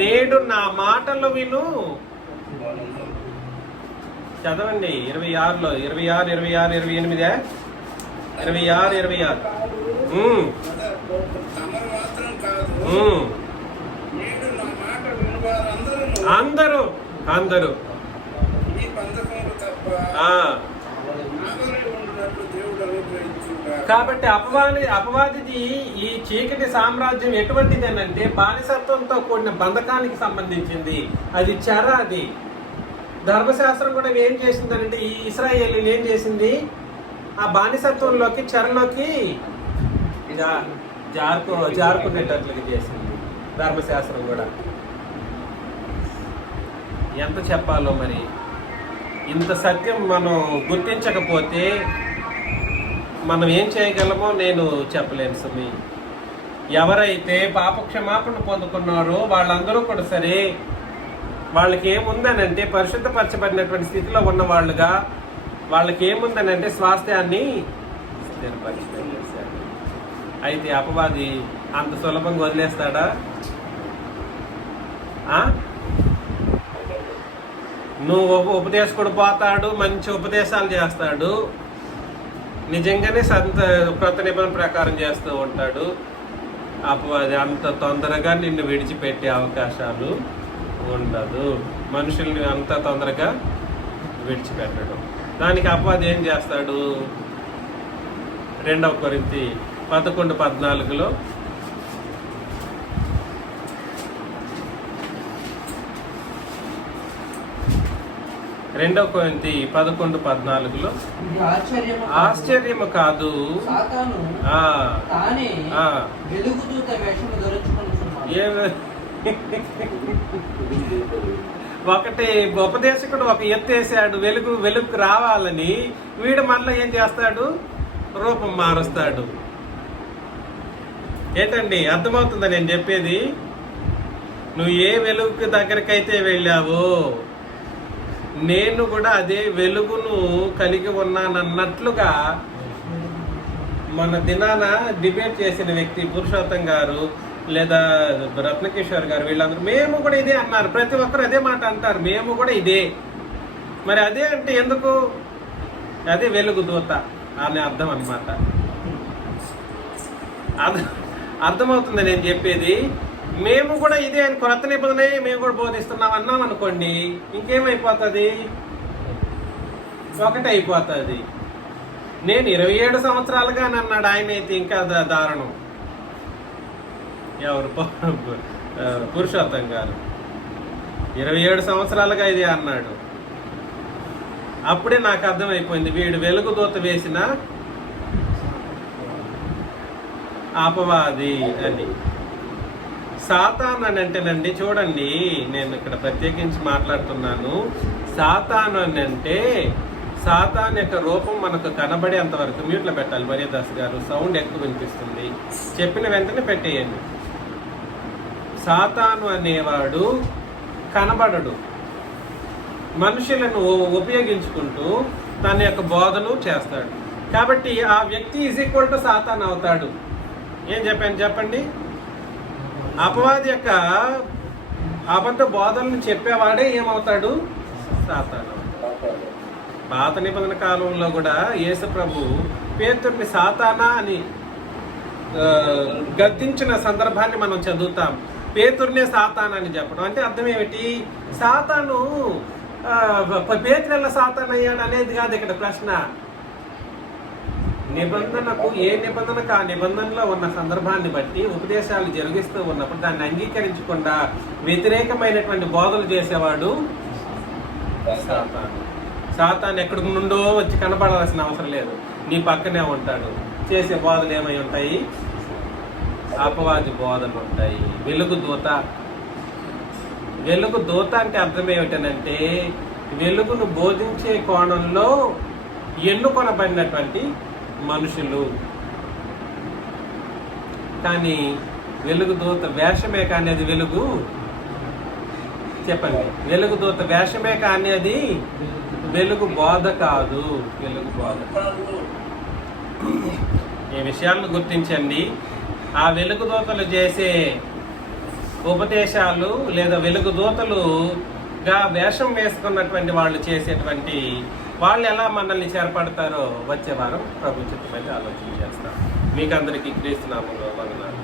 నేడు నా మాటలు విను. చదవండి 26లో, 26, 26, 28, 26, 26. తమరు మాత్రం కాదు, నేడు నా మాట వినువారందరూ అందరూ అందరూ ఈ బంధకములు తప్ప నావలే ఉండునట్లు దేవుడు అనుగ్రహించుగాక. కాబట్టి అపవాదిది ఈ చీకటి సామ్రాజ్యం ఎటువంటిది అంటే బానిసత్వంతో కూడిన బంధకానికి సంబంధించింది. అది చెర. అది ధర్మశాస్త్రం కూడా ఏం చేసిందనంటే ఈ ఇశ్రాయేలీలు ఏం చేసింది, ఆ బానిసత్వంలోకి చెరలోకి జారుకునేటట్లుగా చేసింది ధర్మశాస్త్రం కూడా. ఎంత చెప్పాలో మరి. ఇంత సత్యం మనం గుర్తించకపోతే మనం ఏం చేయగలమో నేను చెప్పలేను సుమి. ఎవరైతే పాప క్షమాపణ పొందుకున్నారో వాళ్ళందరూ కూడా సరే, వాళ్ళకి ఏముందనంటే పరిశుద్ధపరచబడినటువంటి స్థితిలో ఉన్న వాళ్ళుగా వాళ్ళకి ఏముందనంటే స్వాస్థ్యాన్ని స్థిరపరిచారు. అయితే అపవాది అంత సులభంగా వదిలేస్తాడా? నువ్వు ఉపదేశకుడు పోతాడు, మంచి ఉపదేశాలు చేస్తాడు, నిజంగానే కొత్త నిబంధన ప్రకారం చేస్తూ ఉంటాడు. అపవాది అంత తొందరగా నిన్ను విడిచిపెట్టే అవకాశాలు ఉండదు. మనుషుల్ని అంత తొందరగా విడిచిపెట్టడం. దానికి అపవాది ఏం చేస్తాడు? 2 కొరింథీ 11:14లో 2 కొరింథీ 11:14లో ఆశ్చర్యము కాదు, సాతాను తానే వెలుగుదూత వేషము ధరించుకొనుచున్నాడు. ఒకటి ఉపదేశకుడు ఒక ఎత్తేసాడు, వెలుగు రావాలని. వీడు మళ్ళీ ఏం చేస్తాడు? రూపం మారుస్తాడు. ఏంటండి, అర్థమవుతుందా నేను చెప్పేది? నువ్వు ఏ వెలుగు దగ్గరకైతే వెళ్ళావో నేను కూడా అదే వెలుగును కలిగి ఉన్నానన్నట్లుగా మన దినాన డిబేట్ చేసిన వ్యక్తి పురుషోత్తం గారు లేదా రత్నకిషోర్ గారు, వీళ్ళందరూ మేము కూడా ఇదే అన్నారు. ప్రతి ఒక్కరు అదే మాట అంటారు, మేము కూడా ఇదే. మరి అదే అంటే ఎందుకు? అదే వెలుగు దూత అనే అర్థం అన్నమాట. అర్థమవుతుంది నేను చెప్పేది. మేము కూడా ఇదే అని కొత్త నిబంధనే మేము కూడా బోధిస్తున్నాం అన్నాం అనుకోండి, ఇంకేమైపోతుంది? ఒకటి అయిపోతుంది. నేను 27 సంవత్సరాలుగా అన్నాడు ఆయన. అయితే ఇంకా దారుణం. ఎవరు? పురుషోత్తం గారు 27 సంవత్సరాలుగా ఇదే అన్నాడు. అప్పుడే నాకు అర్థమైపోయింది వీడు వెలుగు దూత వేసిన అపవాది అని. సాతాను అని అంటేనండి, చూడండి నేను ఇక్కడ ప్రత్యేకించి మాట్లాడుతున్నాను. సాతాను అని అంటే సాతాను యొక్క రూపం మనకు కనబడేంత వరకు మ్యూట్లో పెట్టాలి. మరియదాస్ గారు సౌండ్ ఎక్కువ వినిపిస్తుంది, చెప్పిన వెంటనే పెట్టేయండి. సాతాను అనేవాడు కనబడడు, మనుషులను ఉపయోగించుకుంటూ తన యొక్క బోధను చేస్తాడు. కాబట్టి ఆ వ్యక్తి ఈజ్ ఈక్వల్ టు సాతాను అవుతాడు. ఏం చెప్పాను చెప్పండి? అపవాది యొక్క అబద్ధ బోధనలు చెప్పేవాడే ఏమవుతాడు? సాతాను. పాత నిబంధన కాలంలో కూడా యేసు ప్రభు పేతుర్ని సాతానా అని గద్దించిన సందర్భాన్ని మనం చదువుతాం. పేతుర్నే సాతానా అని చెప్పడం అంటే అర్థం ఏమిటి? సాతాను పేతురెల్ల సాతాను అయ్యాడు అనేది కాదు ఇక్కడ ప్రశ్న. నిబంధనకు ఏ నిబంధనకు ఆ నిబంధనలో ఉన్న సందర్భాన్ని బట్టి ఉపదేశాలు జరిగిస్తూ ఉన్నప్పుడు దాన్ని అంగీకరించకుండా వ్యతిరేకమైనటువంటి బోధలు చేసేవాడు సాతాను. సాతాను ఎక్కడి నుండో వచ్చి కనపడాల్సిన అవసరం లేదు, నీ పక్కనే ఉంటాడు. చేసే బోధలు ఏమై ఉంటాయి? అపవాది బోధలు ఉంటాయి. వెలుగు దూత. వెలుగు దూత అంటే అర్థం ఏమిటనంటే వెలుగును బోధించే కోణంలో ఎన్నుకొనబడినటువంటి మనుషులు. కానీ వెలుగు దూత వేషమే కానేది వెలుగు. చెప్పండి, వెలుగు దూత వేషమే కానేది వెలుగు బోధ కాదు, వెలుగు బోధ. ఈ విషయాలను గుర్తించండి. ఆ వెలుగుదూతలు చేసే ఉపదేశాలు లేదా వెలుగుదూతలుగా వేషం వేసుకున్నటువంటి వాళ్ళు చేసేటువంటి వాళ్ళు ఎలా మనల్ని చేరపడతారో వచ్చే వారం ప్రభు చిత్తమైతే ఆలోచన చేస్తాం. మీకు అందరికీ క్రీస్తు నామములో వందనాలు.